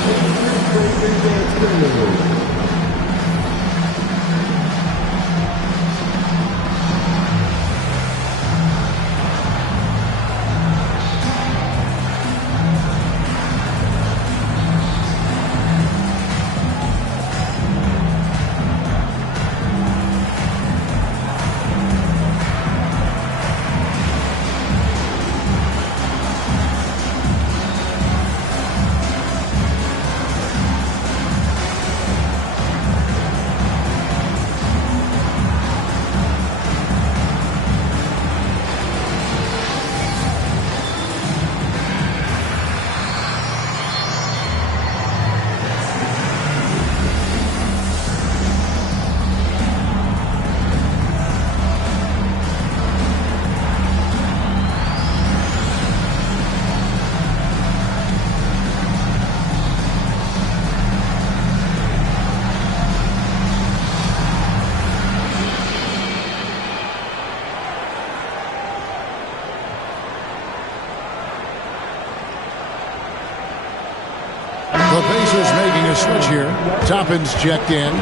The Pacers making a switch here. Toppin's checked in.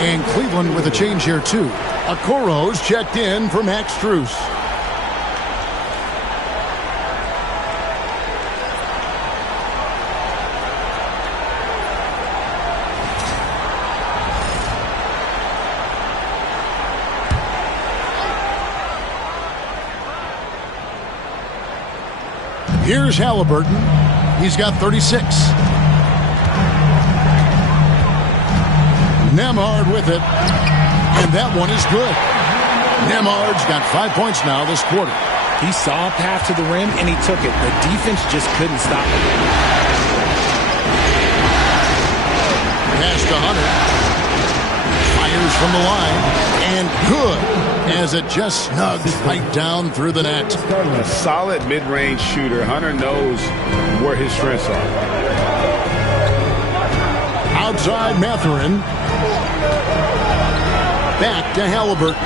And Cleveland with a change here, too. Okoro's checked in for Max Strus. Here's Halliburton. He's got 36. Nembhard with it. And that one is good. Nembhard's got 5 points now this quarter. He saw a path to the rim, and he took it. The defense just couldn't stop him. Pass to Hunter. Fires from the line. And good, as it just snugs right down through the net. A solid mid-range shooter. Hunter knows where his strengths are. Outside Mathurin. Back to Halliburton.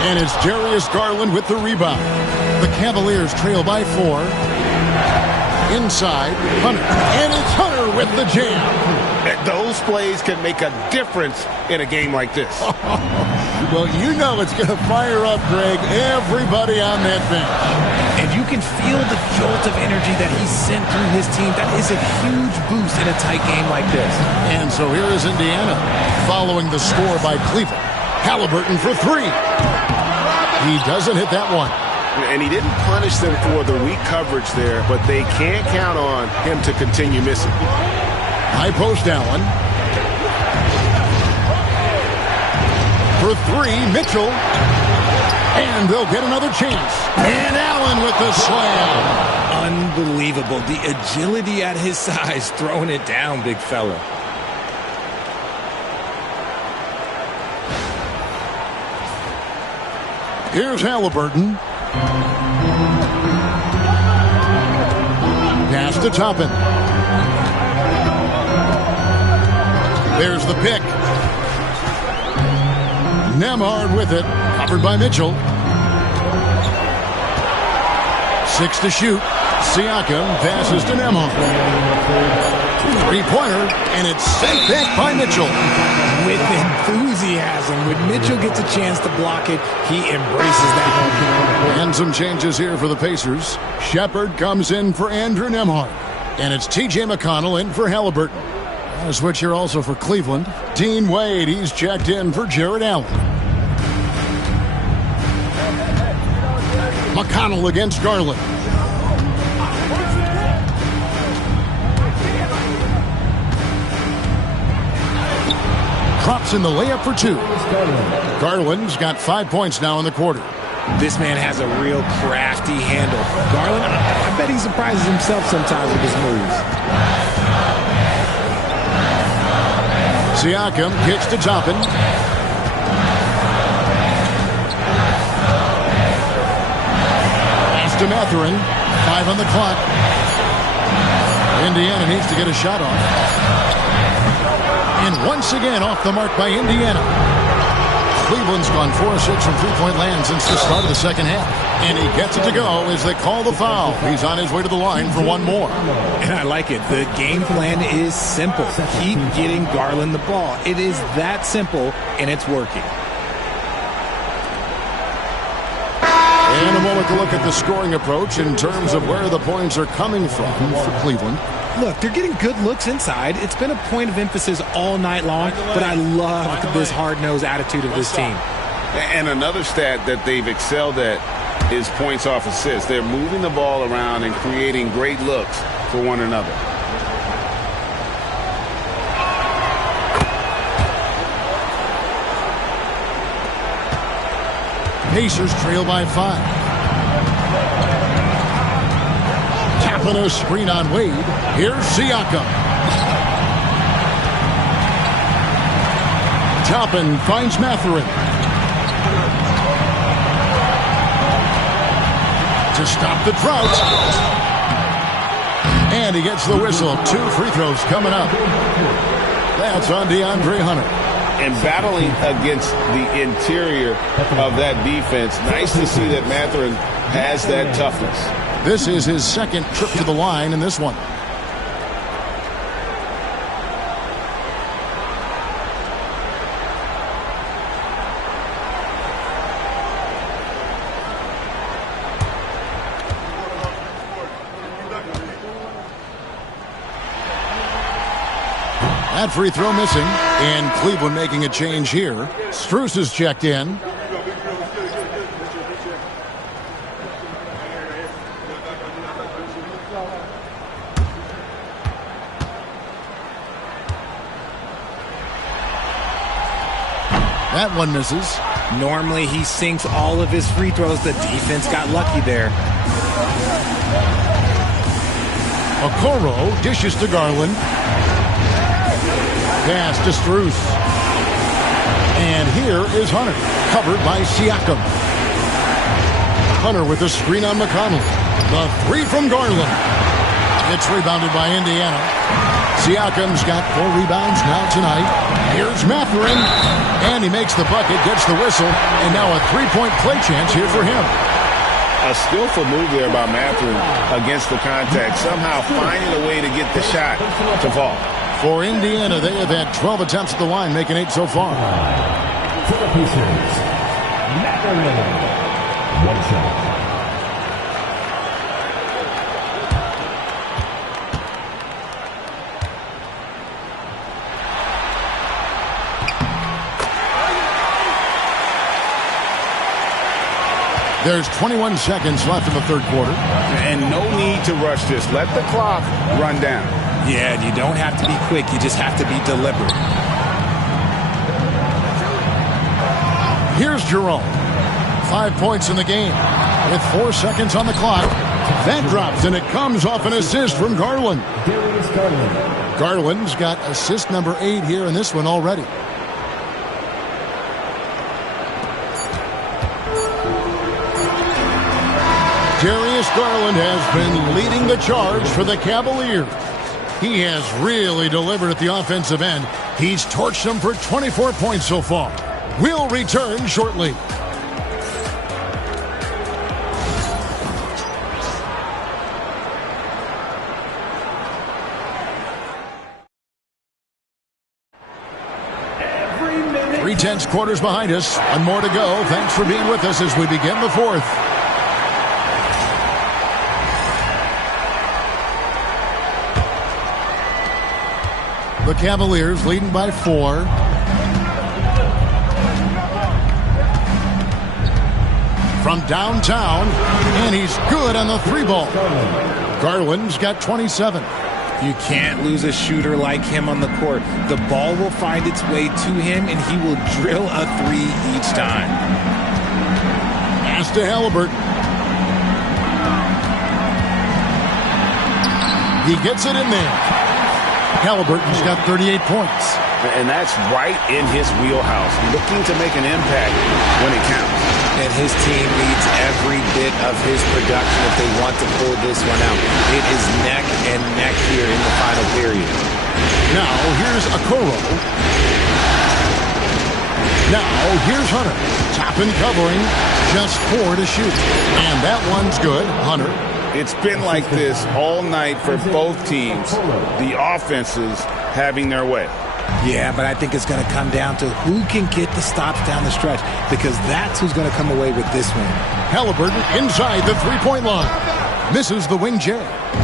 And it's Darius Garland with the rebound. The Cavaliers trail by 4. Inside, Hunter. And it's Hunter with the jam. Those plays can make a difference in a game like this. Well, you know it's going to fire up, Greg, everybody on that bench. And you can feel the jolt of energy that he sent through his team. That is a huge boost in a tight game like this. And so here is Indiana following the score by Cleveland. Halliburton for 3. He doesn't hit that one. And he didn't punish them for the weak coverage there, but they can't count on him to continue missing. High post Allen. For 3, Mitchell. And they'll get another chance. And Allen with the slam. Unbelievable. The agility at his size, throwing it down, big fella. Here's Halliburton. Pass to Toppin. There's the pick. Nembhard with it. Covered by Mitchell. 6 to shoot. Siakam passes to Nembhard. 3-pointer, and it's sent back by Mitchell. With enthusiasm. When Mitchell gets a chance to block it, he embraces that. And some changes here for the Pacers. Shepard comes in for Andrew Nembhard. And it's T.J. McConnell in for Halliburton. A switch here also for Cleveland. Dean Wade, he's checked in for Jared Allen. McConnell against Garland. Drops in the layup for 2. Garland's got 5 points now in the quarter. This man has a real crafty handle. Garland, I bet he surprises himself sometimes with his moves. Siakam kicks to Toppin. Pass to Mathurin. 5 on the clock. Indiana needs to get a shot off. And once again off the mark by Indiana. Cleveland's gone 4-6 from three-point land since the start of the second half. And he gets it to go as they call the foul. He's on his way to the line for one more. And I like it. The game plan is simple. Keep getting Garland the ball. It is that simple, and it's working. And a moment to look at the scoring approach in terms of where the points are coming from for Cleveland. Look, they're getting good looks inside. It's been a point of emphasis all night long, but I love this hard-nosed attitude of this team. And another stat that they've excelled at is points off assists. They're moving the ball around and creating great looks for one another. Pacers trail by 5. Tapping a screen on Wade. Here's Siakam. Toppin finds Mathurin. To stop the drought. And he gets the whistle. 2 free throws coming up. That's on DeAndre Hunter. And battling against the interior of that defense, nice to see that Mathurin has that toughness. This is his second trip to the line in this one. That free throw missing, and Cleveland making a change here. Strus is checked in. That one misses. Normally, he sinks all of his free throws. The defense got lucky there. Okoro dishes to Garland. Pass to Strus. And here is Hunter, covered by Siakam. Hunter with a screen on McConnell. The three from Garland. It's rebounded by Indiana. Siakam's got 4 rebounds now tonight. Here's Mathurin. And he makes the bucket, gets the whistle, and now a 3-point play chance here for him. A skillful move there by Mathurin against the contact, somehow finding a way to get the shot to fall. For Indiana, they have had 12 attempts at the line, making 8 so far. For the Pacers, Mathurin. 1 shot. There's 21 seconds left in the third quarter. And no need to rush this. Let the clock run down. Yeah, you don't have to be quick. You just have to be deliberate. Here's Jerome. 5 points in the game with 4 seconds on the clock. That drops, and it comes off an assist from Garland. Garland's got assist number 8 here in this one already. Darius Garland has been leading the charge for the Cavaliers. He has really delivered at the offensive end. He's torched them for 24 points so far. We'll return shortly. Three tenths quarters behind us. One more to go. Thanks for being with us as we begin the fourth. The Cavaliers leading by 4. From downtown, and he's good on the 3-ball. Garland's got 27. You can't lose a shooter like him on the court. The ball will find its way to him, and he will drill a 3 each time. Pass to Halliburton. He gets it in there. Halliburton's got 38 points. And that's right in his wheelhouse, looking to make an impact when it counts. And his team needs every bit of his production if they want to pull this one out. It is neck and neck here in the final period. Now, here's Okoro. Now, here's Hunter. Toppin covering, just 4 to shoot. And that one's good, Hunter. It's been like this all night for both teams. The offenses having their way. Yeah, but I think it's going to come down to who can get the stops down the stretch, because that's who's going to come away with this one. Halliburton inside the 3-point line. Misses the wing J.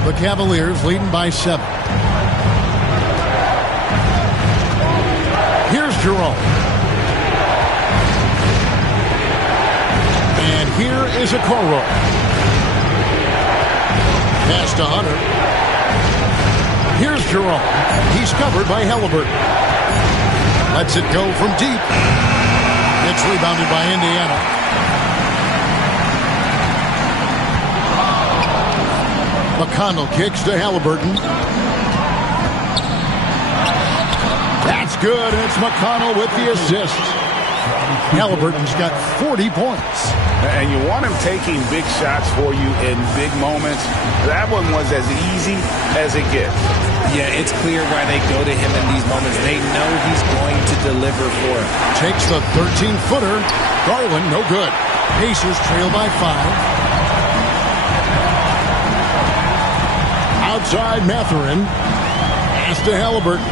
The Cavaliers leading by 7. Here's Jerome. And here is Okoro. Pass to Hunter. Here's Jerome. He's covered by Halliburton. Lets it go from deep. It's rebounded by Indiana. McConnell kicks to Halliburton. That's good, and it's McConnell with the assist. Halliburton's got 40 points. And you want him taking big shots for you in big moments. That one was as easy as it gets. Yeah, it's clear why they go to him in these moments. They know he's going to deliver for him. Takes the 13-footer. Garland, no good. Pacers trail by 5. Outside Mathurin. Pass to Halliburton.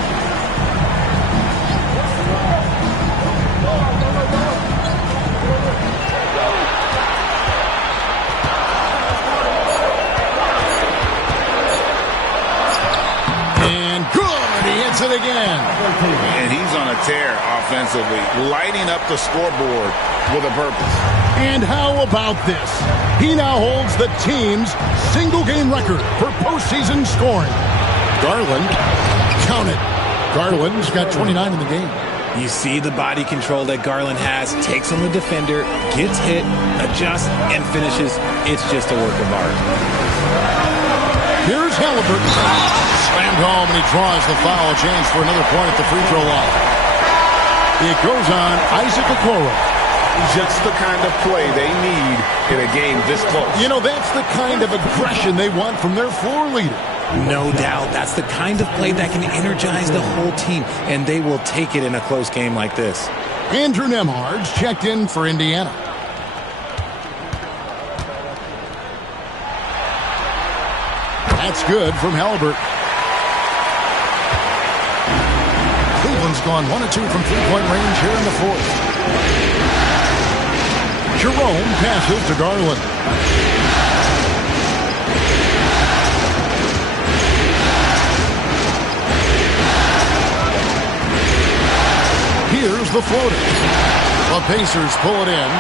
It again. And he's on a tear offensively, lighting up the scoreboard with a purpose. And how about this? He now holds the team's single-game record for postseason scoring. Garland, count it. Garland's got 29 in the game. You see the body control that Garland has, takes on the defender, gets hit, adjusts, and finishes. It's just a work of art. Here's Halliburton. Slammed home, and he draws the foul. Chance for another point at the free throw line. It goes on Isaac Okoro. Just the kind of play they need in a game this close. You know, that's the kind of aggression they want from their floor leader. No doubt. That's the kind of play that can energize the whole team, and they will take it in a close game like this. Andrew Nembhard's checked in for Indiana. That's good from Halliburton. Cleveland's gone 1 of 2 from three-point range here in the fourth. Jerome passes to Garland. Here's the floater. The Pacers pull it in.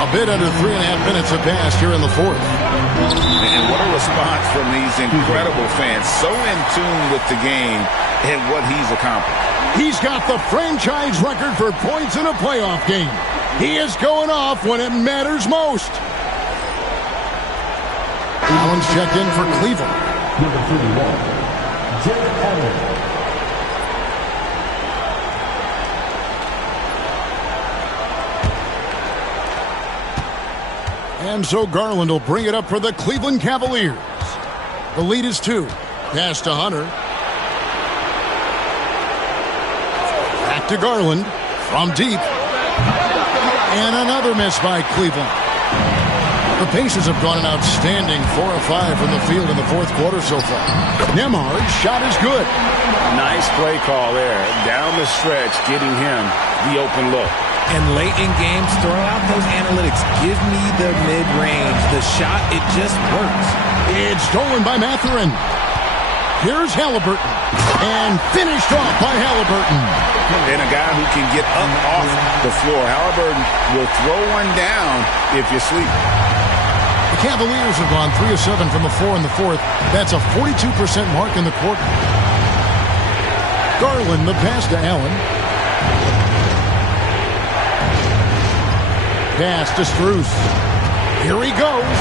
A bit under 3.5 minutes have passed here in the fourth. And what a response from these incredible fans. So in tune with the game and what he's accomplished. He's got the franchise record for points in a playoff game. He is going off when it matters most. Allen's checked in for Cleveland. Number 31, Jared Allen. And so Garland will bring it up for the Cleveland Cavaliers. The lead is 2. Pass to Hunter. Back to Garland from deep. And another miss by Cleveland. The Pacers have gone an outstanding 4 of 5 from the field in the fourth quarter so far. Nembhard's shot is good. Nice play call there. Down the stretch, getting him the open look. And late in games, throw out those analytics. Give me the mid-range. The shot, it just works. It's stolen by Mathurin. Here's Halliburton. And finished off by Halliburton. And a guy who can get up off the floor. Halliburton will throw one down if you sleep. The Cavaliers have gone 3 of 7 from the floor in the fourth. That's a 42% mark in the quarter. Garland, the pass to Allen. Pass to Strus. Here he goes.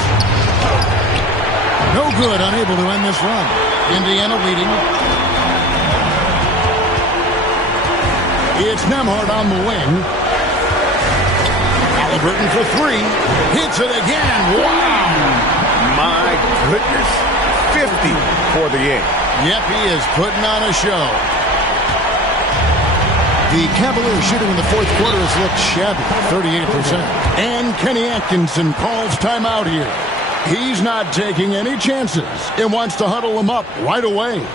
No good, unable to end this run. Indiana leading. It's Nembhard on the wing. Halliburton for 3. Hits it again. Wow! My goodness. 50 for the game. Yep, he is putting on a show. The Cavaliers shooting in the fourth quarter has looked shabby, 38%. And Kenny Atkinson calls timeout here. He's not taking any chances and wants to huddle them up right away.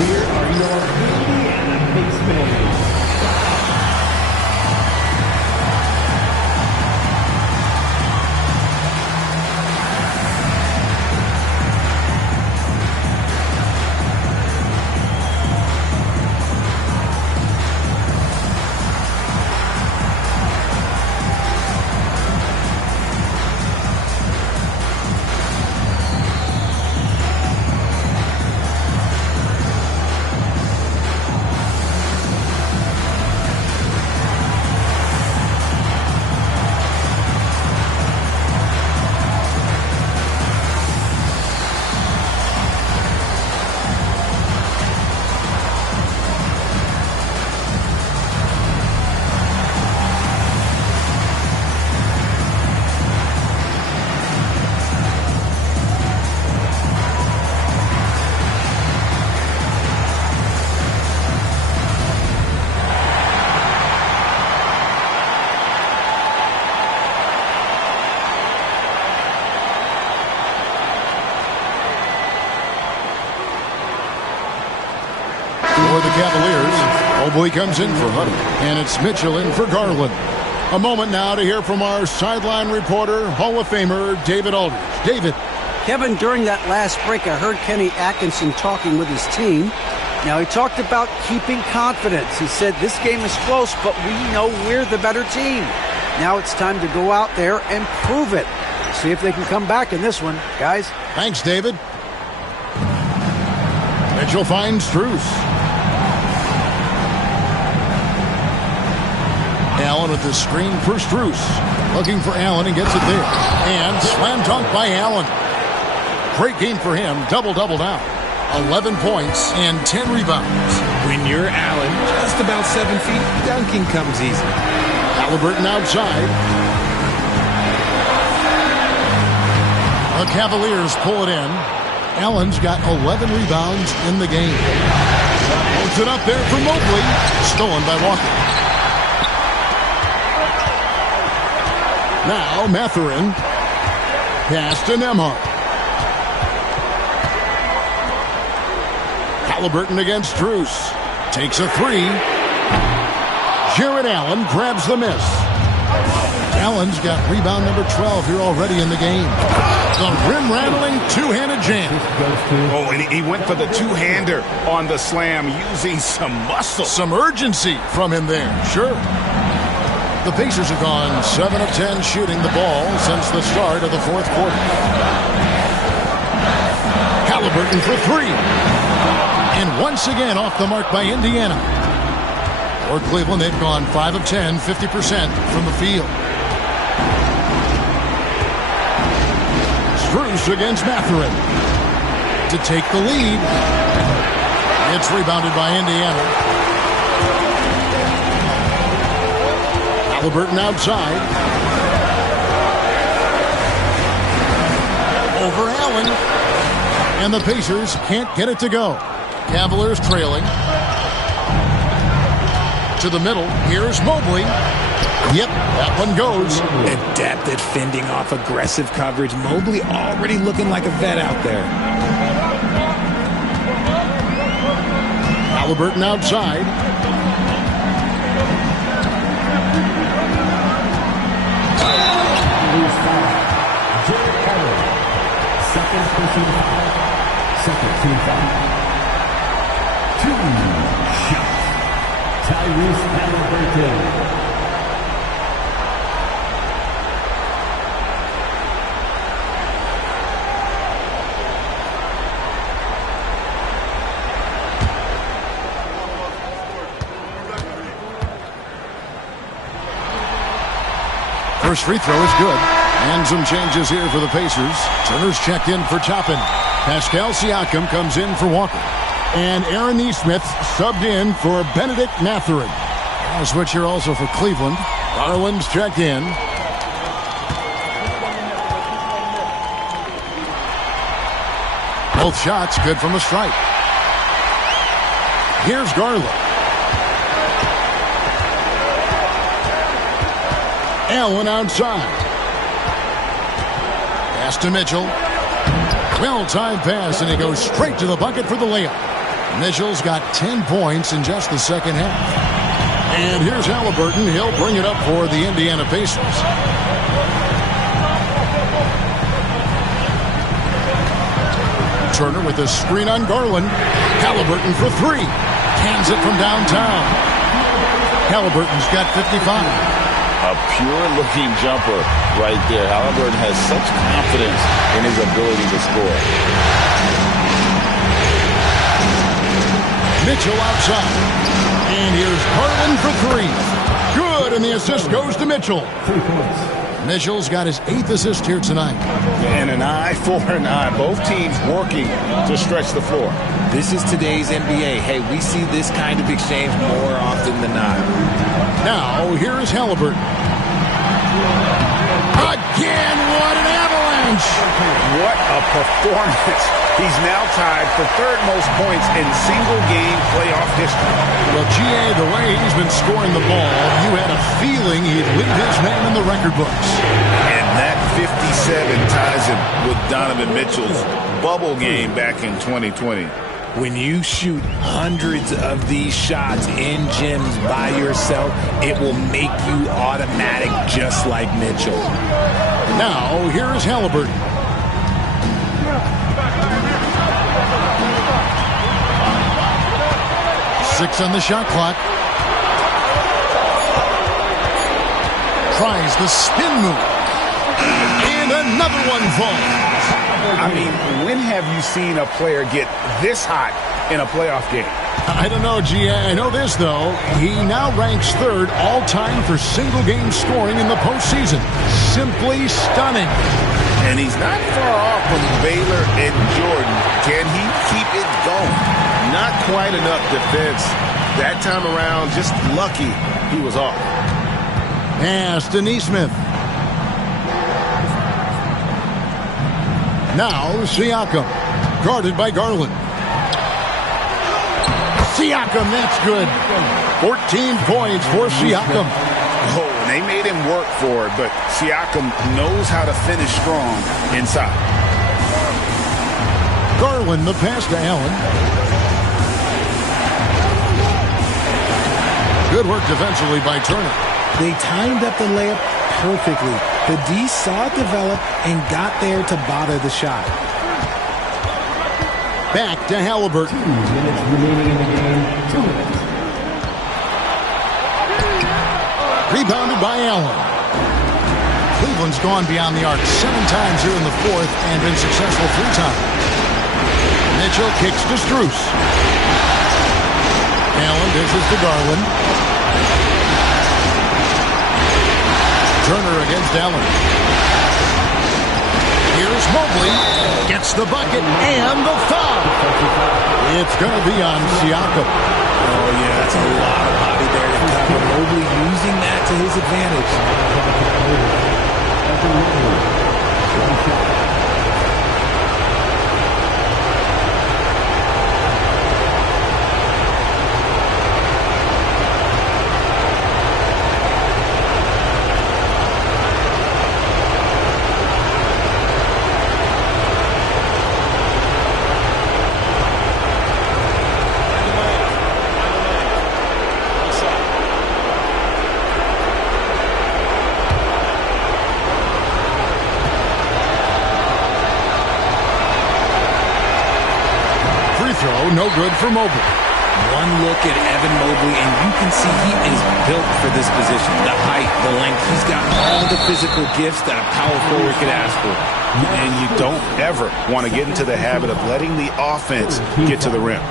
Here are your Indiana Pacers. For the Cavaliers, Mobley comes in for Hunter, and it's Mitchell in for Garland. A moment now to hear from our sideline reporter, Hall of Famer David Aldridge. David. Kevin, during that last break, I heard Kenny Atkinson talking with his team. Now, he talked about keeping confidence. He said, this game is close, but we know we're the better team. Now it's time to go out there and prove it. See if they can come back in this one, guys. Thanks, David. Mitchell finds Strus. Allen with the screen for Strus. Looking for Allen and gets it there. And slam dunk by Allen. Great game for him. Double-double now. 11 points and 10 rebounds. When you're Allen, just about 7 feet, dunking comes easy. Halliburton outside. The Cavaliers pull it in. Allen's got 11 rebounds in the game. Puts it up there for Mobley. Stolen by Walker. Now Mathurin. Pass to Nembhard. Halliburton against Strus. Takes a three. Jared Allen grabs the miss. Allen's got rebound number 12 here already in the game. The rim-rattling two-handed jam. Oh, and he went for the two-hander on the slam using some muscle. Some urgency from him there, sure. The Pacers have gone 7 of 10 shooting the ball since the start of the fourth quarter. Halliburton for three. And once again off the mark by Indiana. For Cleveland, they've gone 5 of 10, 50% from the field. Strus against Mathurin to take the lead. It's rebounded by Indiana. Halliburton outside. Over Allen. And the Pacers can't get it to go. Cavaliers trailing. To the middle. Here's Mobley. Yep, that one goes. Adept at fending off aggressive coverage. Mobley already looking like a vet out there. Halliburton outside. Second personal foul. Second team foul. 2 shots. Tyrese Halliburton. First free throw is good. And some changes here for the Pacers. Turner's checked in for Toppin. Pascal Siakam comes in for Walker. And Aaron Nesmith subbed in for Benedict Mathurin. A switch here also for Cleveland. Garland's checked in. Both shots good from the stripe. Here's Garland. Allen outside. Pass to Mitchell. Well-timed pass, and he goes straight to the bucket for the layup. Mitchell's got 10 points in just the second half. And here's Halliburton. He'll bring it up for the Indiana Pacers. Turner with a screen on Garland. Halliburton for three. Hands it from downtown. Halliburton's got 55. A pure-looking jumper right there. Halliburton has such confidence in his ability to score. Mitchell outside. And here's Garland for three. Good, and the assist goes to Mitchell. 3 points. Mitchell's got his 8th assist here tonight. And an eye for an eye. Both teams working to stretch the floor. This is today's NBA. Hey, we see this kind of exchange more often than not. Now, here is Halliburton. Again, what an avalanche! What a performance. He's now tied for third most points in single-game playoff history. Well, GA, the way he's been scoring the ball, you had a feeling he'd lead his name in the record books. And that 57 ties him with Donovan Mitchell's bubble game back in 2020. When you shoot hundreds of these shots in gyms by yourself, it will make you automatic just like Mitchell. Now, here is Halliburton. Six on the shot clock. Tries the spin move. And another one falls. I mean, when have you seen a player get this hot in a playoff game? I don't know, G. I know this, though. He now ranks third all-time for single-game scoring in the postseason. Simply stunning. And he's not far off from Baylor and Jordan. Can he keep it going? Not quite enough defense. That time around, just lucky he was off. Pass to Neesmith. Now Siakam. Guarded by Garland. Siakam, that's good. 14 points for Siakam. Oh, and they made him work for it, but Siakam knows how to finish strong inside. Garland, the pass to Allen. Good work defensively by Turner. They timed up the layup perfectly. The D saw it develop and got there to bother the shot. Back to Halliburton. 2 minutes remaining in the game. 2 minutes. Rebounded by Allen. Cleveland's gone beyond the arc 7 times here in the fourth and been successful 3 times. Mitchell kicks to Strus. Allen dishes to Garland. Turner against Allen. Here's Mobley. Gets the bucket and the foul. It's going to be on Siakam. Oh, yeah, that's a lot of body there to cover. Mobley using that to his advantage. No good for Mobley. One look at Evan Mobley, and you can see he is built for this position. The height, the length, he's got all the physical gifts that a power forward could ask for. And you don't ever want to get into the habit of letting the offense get to the rim.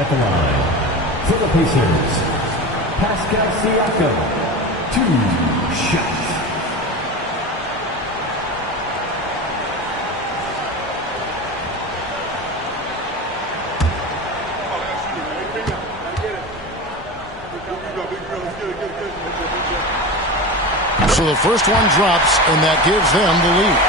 At the line, for the Pacers, Pascal Siakam, 2 shots. So the first one drops, and that gives them the lead.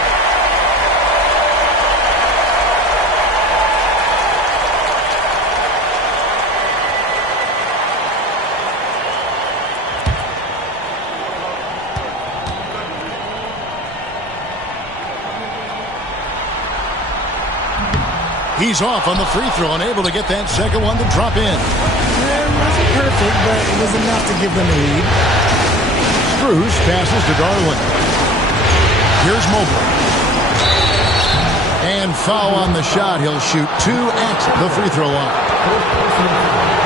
He's off on the free throw and able to get that second one to drop in. It wasn't perfect, but it was enough to give them a lead. Strus passes to Garland. Here's Mobley. And foul on the shot. He'll shoot 2 at the free throw line.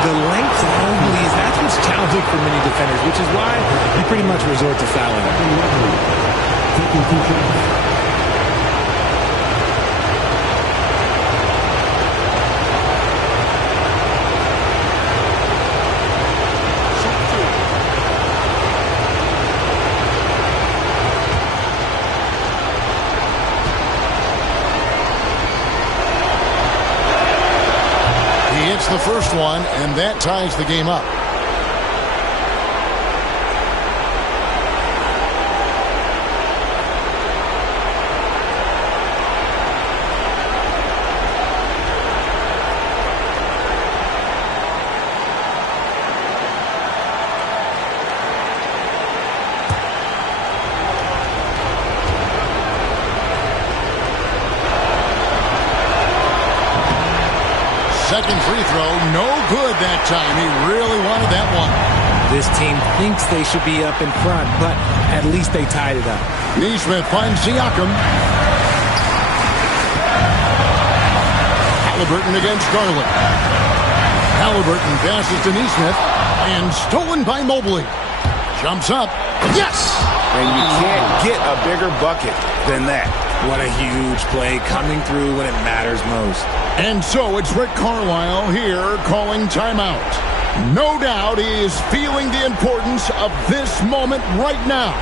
The length of Mobley, that's what's challenging for many defenders, which is why you pretty much resort to fouling him. Taking 2 shots. The first one, and that ties the game up. Second free throw, no good that time. He really wanted that one. This team thinks they should be up in front, but at least they tied it up. Neesmith finds Siakam. Halliburton against Garland. Halliburton passes to Neesmith, and stolen by Mobley. Jumps up. Yes! And you can't get a bigger bucket than that. What a huge play coming through when it matters most. And so it's Rick Carlisle here calling timeout. No doubt he is feeling the importance of this moment right now.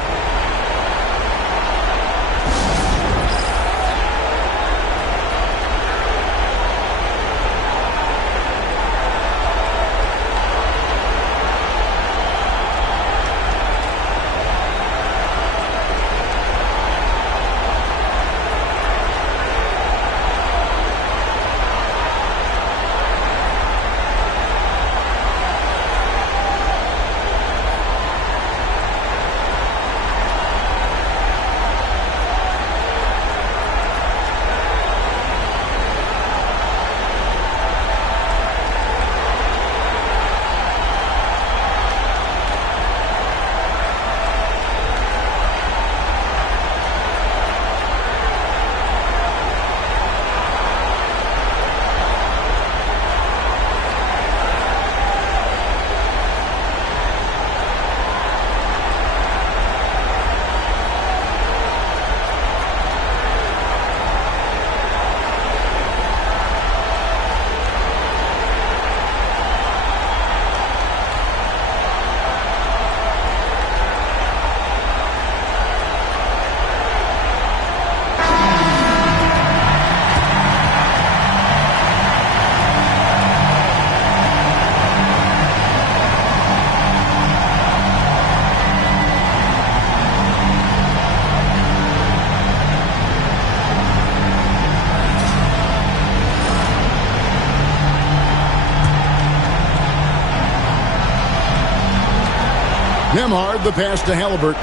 Nemhard, the pass to Halliburton.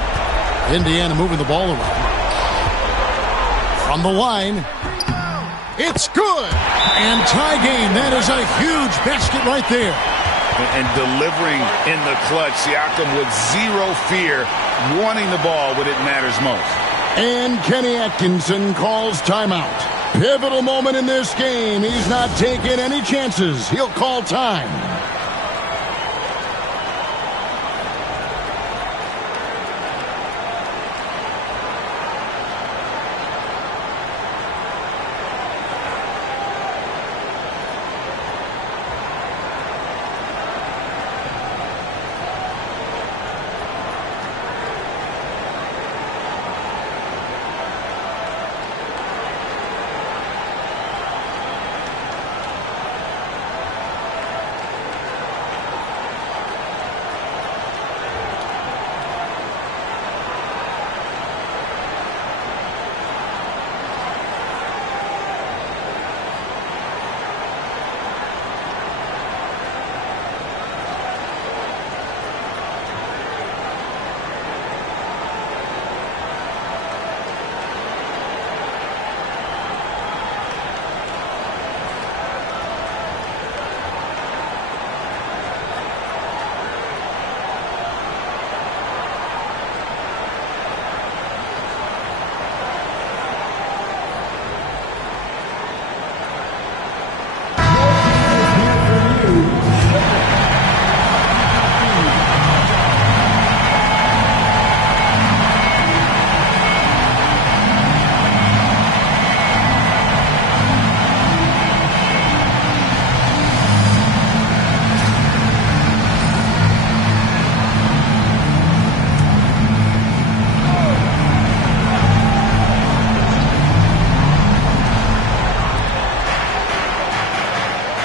Indiana moving the ball around. From the line. It's good. And tie game. That is a huge basket right there. And delivering in the clutch. Siakam with zero fear, wanting the ball when it matters most. And Kenny Atkinson calls timeout. Pivotal moment in this game. He's not taking any chances. He'll call time.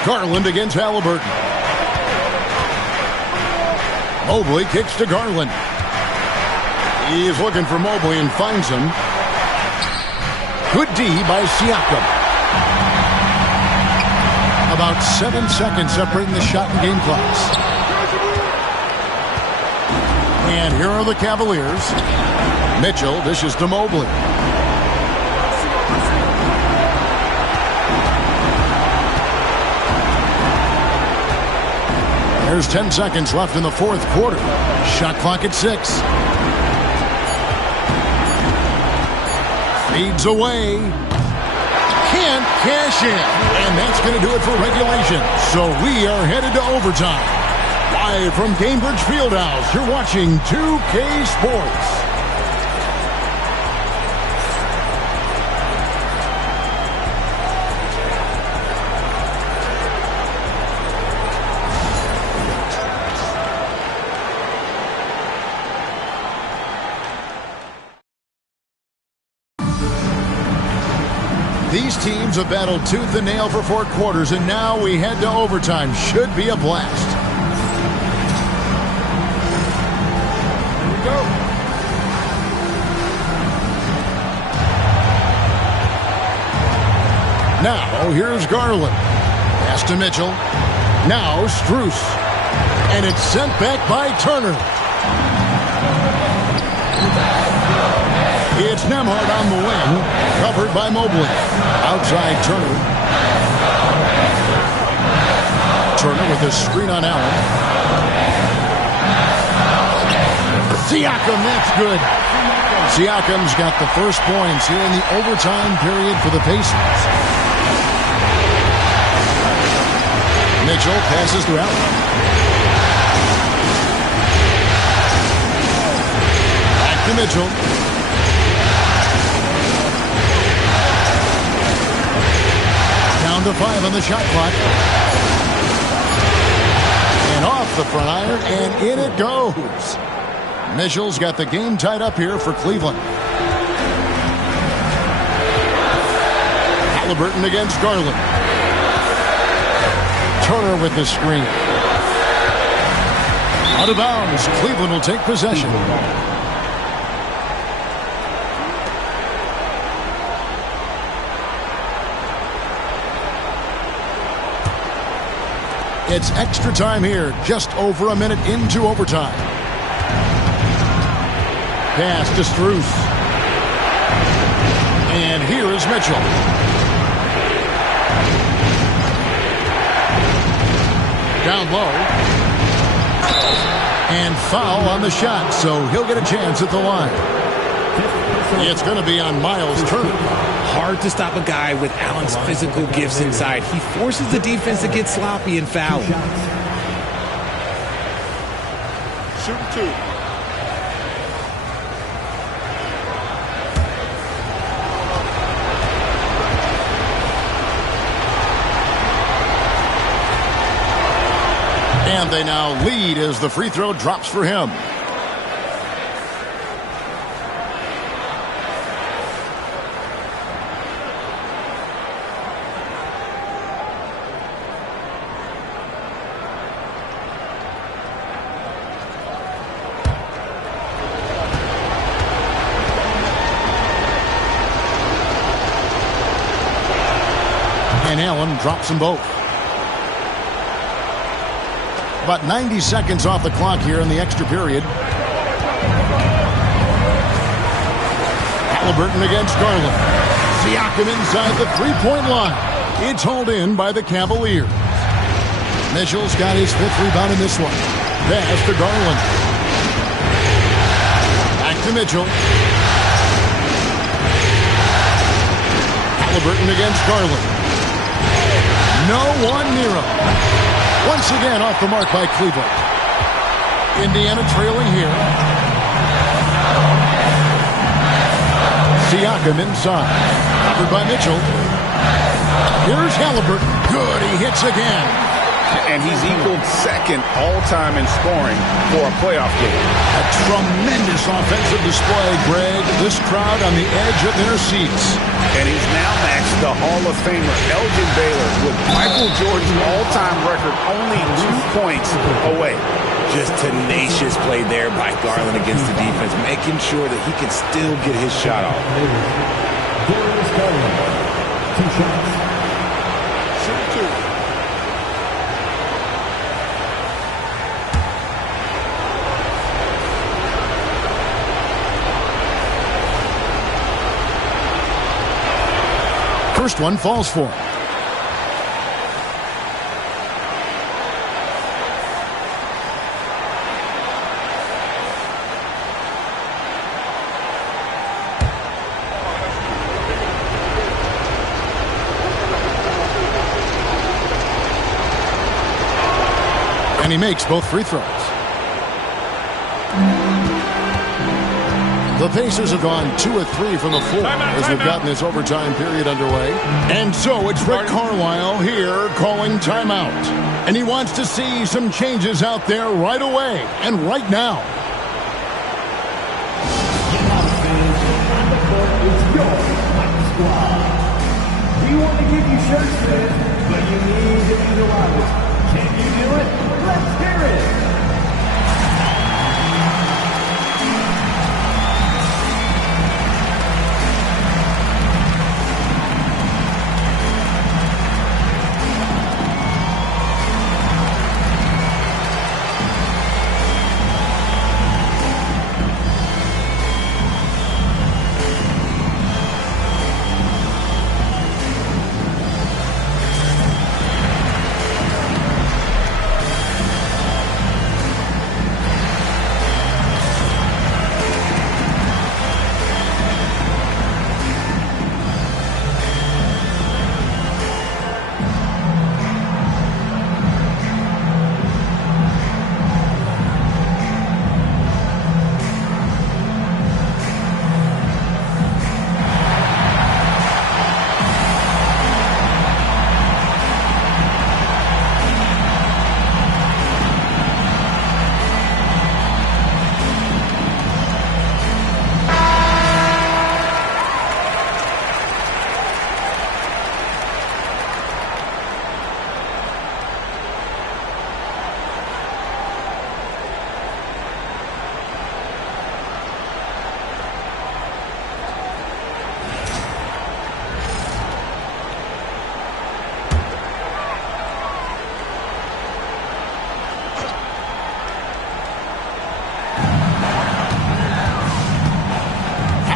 Garland against Halliburton. Mobley kicks to Garland. He is looking for Mobley and finds him. Good D by Siakam. About 7 seconds separating the shot and game clocks. And here are the Cavaliers. Mitchell dishes to Mobley. There's 10 seconds left in the fourth quarter. Shot clock at 6. Feeds away. Can't cash in. And that's going to do it for regulation. So we are headed to overtime. Live from Cambridge Fieldhouse, you're watching 2K Sports. These teams have battled tooth and nail for 4 quarters, and now we head to overtime. Should be a blast. Here we go. Now, here's Garland. Pass to Mitchell. Now, Strus. And it's sent back by Turner. It's Nembhard on the wing, covered by Mobley. Outside Turner. Turner with a screen on Allen. Siakam, that's good. Siakam's got the first points here in the overtime period for the Pacers. Mitchell passes to Allen. Back to Mitchell. Down to 5 on the shot clock. And off the front iron, and in it goes. Mitchell's got the game tied up here for Cleveland. Halliburton against Garland. Turner with the screen. Out of bounds. Cleveland will take possession. It's extra time here, just over a minute into overtime. Pass to Strus. And here is Mitchell. Down low. And foul on the shot, so he'll get a chance at the line. It's going to be on Miles Turner. Hard to stop a guy with Allen's physical gifts inside. He forces the defense to get sloppy and foul. Shoot 2. And they now lead as the free throw drops for him. And Allen drops them both. About 90 seconds off the clock here in the extra period. Halliburton against Garland. Siakam inside the three-point line. It's hauled in by the Cavaliers. Mitchell's got his 5th rebound in this one. Pass to Garland. Back to Mitchell. Halliburton against Garland. No one near him. Once again off the mark by Cleveland. Indiana trailing here. Siakam inside. Covered by Mitchell. Here's Halliburton. Good, he hits again. And he's equaled 2nd all-time in scoring for a playoff game. A tremendous offensive display, Greg. This crowd on the edge of their seats. And he's now matched the Hall of Famer Elgin Baylor with Michael Jordan's all-time record only 2 points away. Just tenacious play there by Garland against the defense, making sure that he can still get his shot off. Darius Garland, 2 shots. Shoot 2. First one falls for him. And he makes both free throws. The Pacers have gone 2 of 3 from the floor as we've gotten this overtime period underway. And so it's Rick Carlisle here calling timeout. And he wants to see some changes out there right away and right now. It's your squad. We want to give you shirts, fans, but you need to be the loudest. Can you do it? Let's hear it!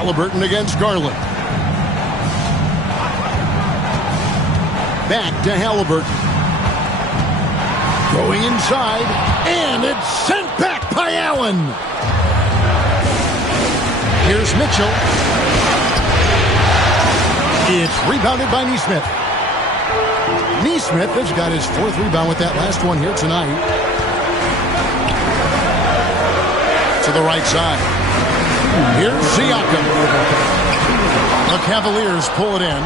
Halliburton against Garland. Back to Halliburton. Going inside, and it's sent back by Allen. Here's Mitchell. It's rebounded by Nesmith. Nesmith has got his 4th rebound with that last one here tonight. To the right side. Here's Siakam. The Cavaliers pull it in.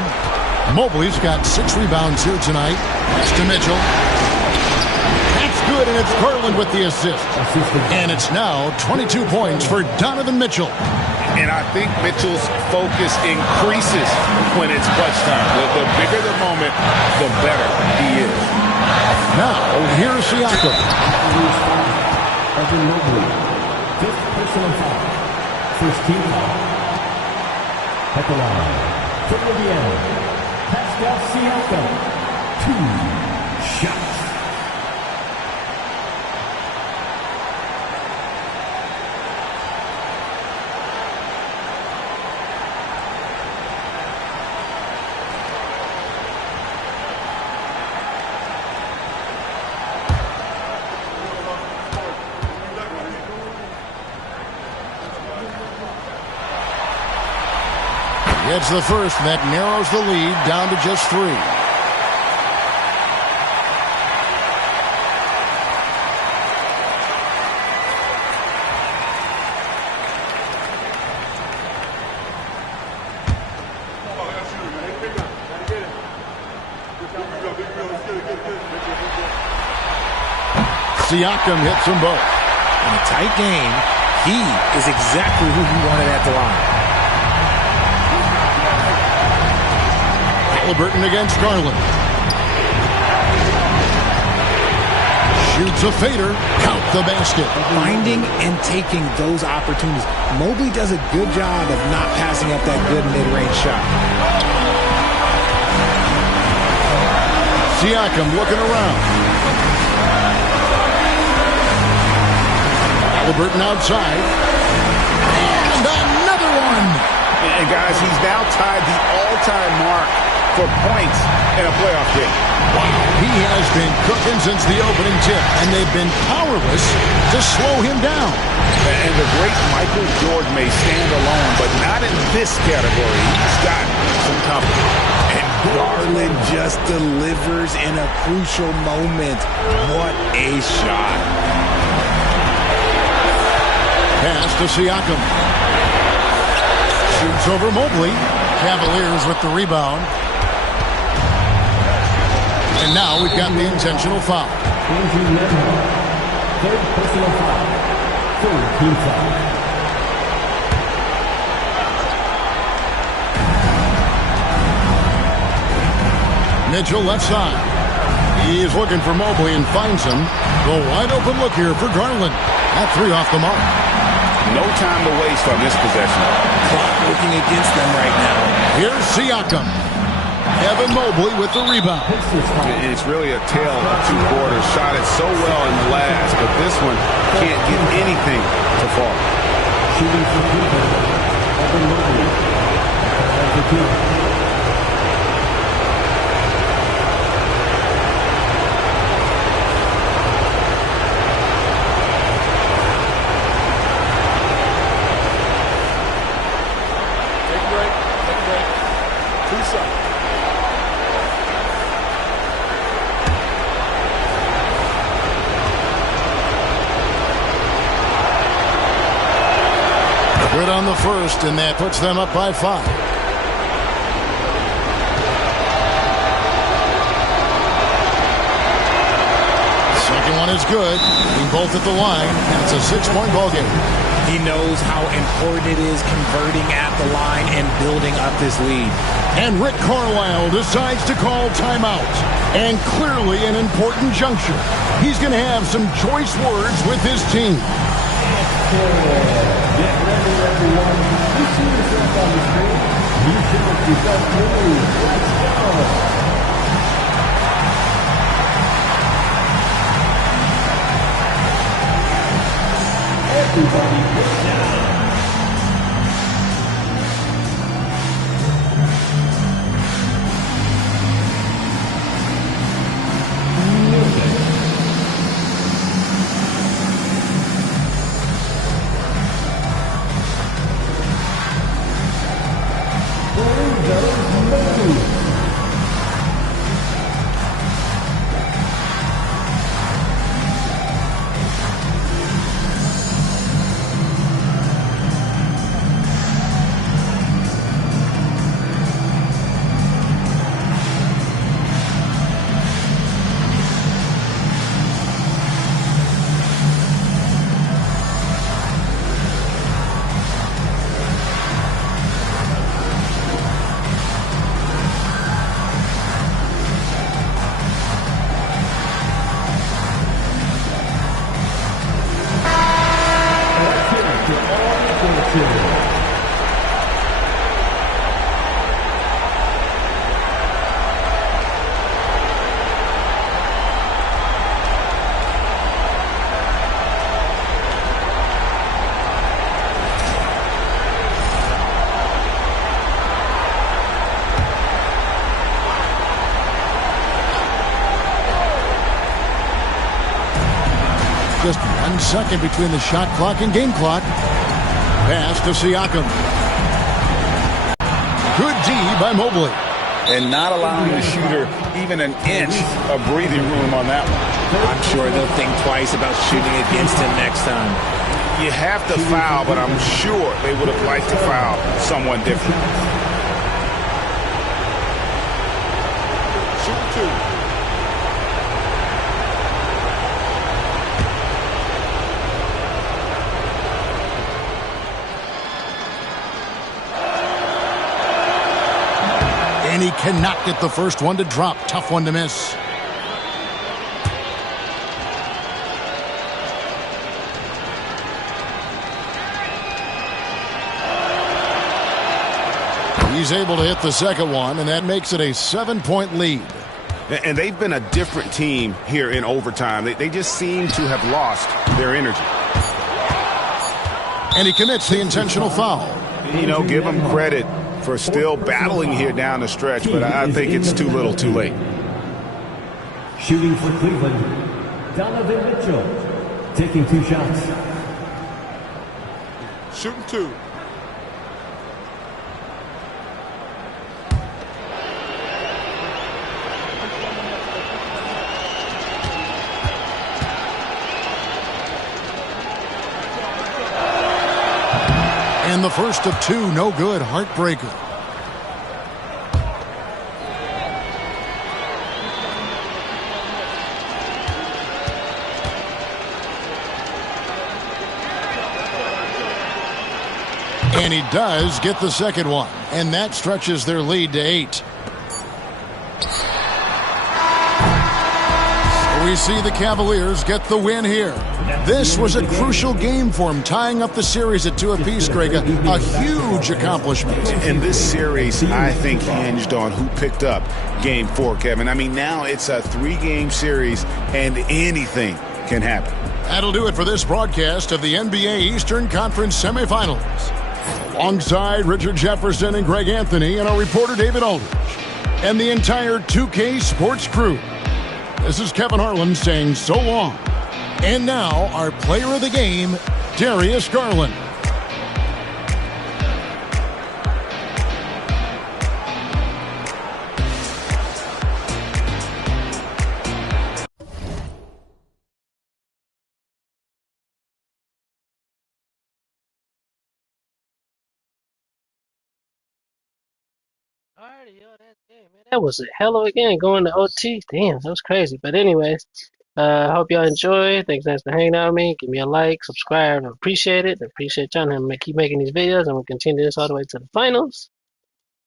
Mobley's got 6 rebounds here tonight. That's to Mitchell. That's good, and it's Garland with the assist. And it's now 22 points for Donovan Mitchell. And I think Mitchell's focus increases when it's clutch time. The bigger the moment, the better he is. Now, here's Siakam. Evan Mobley, 5th personal foul. First team foul. At the line, from Indiana, Pascal Siakam, 2 shots. It's the first that narrows the lead down to just 3. Siakam hits them both. In a tight game, he is exactly who he wanted at the line. Halliburton against Garland. Shoots a fader. Count the basket. Finding and taking those opportunities. Mobley does a good job of not passing up that good mid-range shot. Siakam looking around. Halliburton outside. And another one. And guys, he's now tied the all-time mark for points in a playoff game. Wow, he has been cooking since the opening tip, and they've been powerless to slow him down. And the great Michael Jordan may stand alone, but not in this category. He's got some company. And Garland just delivers in a crucial moment. What a shot. Pass to Siakam. Shoots over Mobley. Cavaliers with the rebound. And now we've got the intentional foul. 3rd personal foul. 3rd team foul. Mitchell left side. He's looking for Mobley and finds him. The wide open look here for Garland. That three off the mark. No time to waste on this possession. Clock working against them right now. Here's Siakam. Evan Mobley with the rebound. It's really a tale of two quarters. Shot it so well in the last, but this one can't get anything to fall. Shooting for Cleveland, Evan Mobley. Take a break. 2 seconds. Good on the first, and that puts them up by 5. Second one is good. Being both at the line, and it's a 6-point ball game. He knows how important it is converting at the line and building up this lead. And Rick Carlisle decides to call timeout. And clearly an important juncture. He's going to have some choice words with his team. Get ready, everyone. You see yourself on the screen. You should look yourself move. Let's go. Everybody get down. Just 1 second between the shot clock and game clock. Pass to Siakam. Good D by Mobley. And not allowing the shooter even an inch of breathing room on that one. I'm sure they'll think twice about shooting against him next time. You have to foul, but I'm sure they would have liked to foul someone different. Shoot 2. And he cannot get the first one to drop. Tough one to miss. He's able to hit the second one, and that makes it a 7-point lead. And they've been a different team here in overtime. They just seem to have lost their energy. And he commits the intentional foul. You know, give him credit for still battling here down the stretch, but I think it's too little too late. Shooting for Cleveland, Donovan Mitchell, taking 2 shots. Shooting 2. And the first of 2, no good. Heartbreaker. And he does get the second one. And that stretches their lead to 8. We see the Cavaliers get the win here. This was a crucial game for them, tying up the series at 2 apiece, Greg. A huge accomplishment. And this series, I think, hinged on who picked up Game 4, Kevin. I mean, now it's a 3-game series, and anything can happen. That'll do it for this broadcast of the NBA Eastern Conference Semifinals. Alongside Richard Jefferson and Greg Anthony and our reporter David Aldridge and the entire 2K Sports crew, this is Kevin Harlan saying so long. And now, our player of the game, Darius Garland. Alrighty, yo, that game, man. That was a hell of a game going to OT. Damn, that was crazy. But anyways, I hope y'all enjoy. Thanks for hanging out with me. Give me a like, subscribe. I appreciate it. I appreciate y'all and keep making these videos, and we'll continue this all the way to the finals.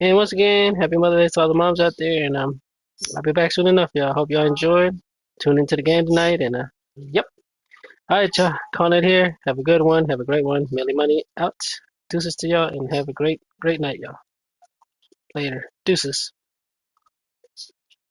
And once again, happy Mother's Day to all the moms out there. And I'll be back soon enough, y'all. Hope y'all enjoyed. Tune into the game tonight. And yep. All right, y'all. Calling it here. Have a good one. Have a great one. Millie Money out. Deuces to y'all, and have a great night, y'all. Later. Deuces.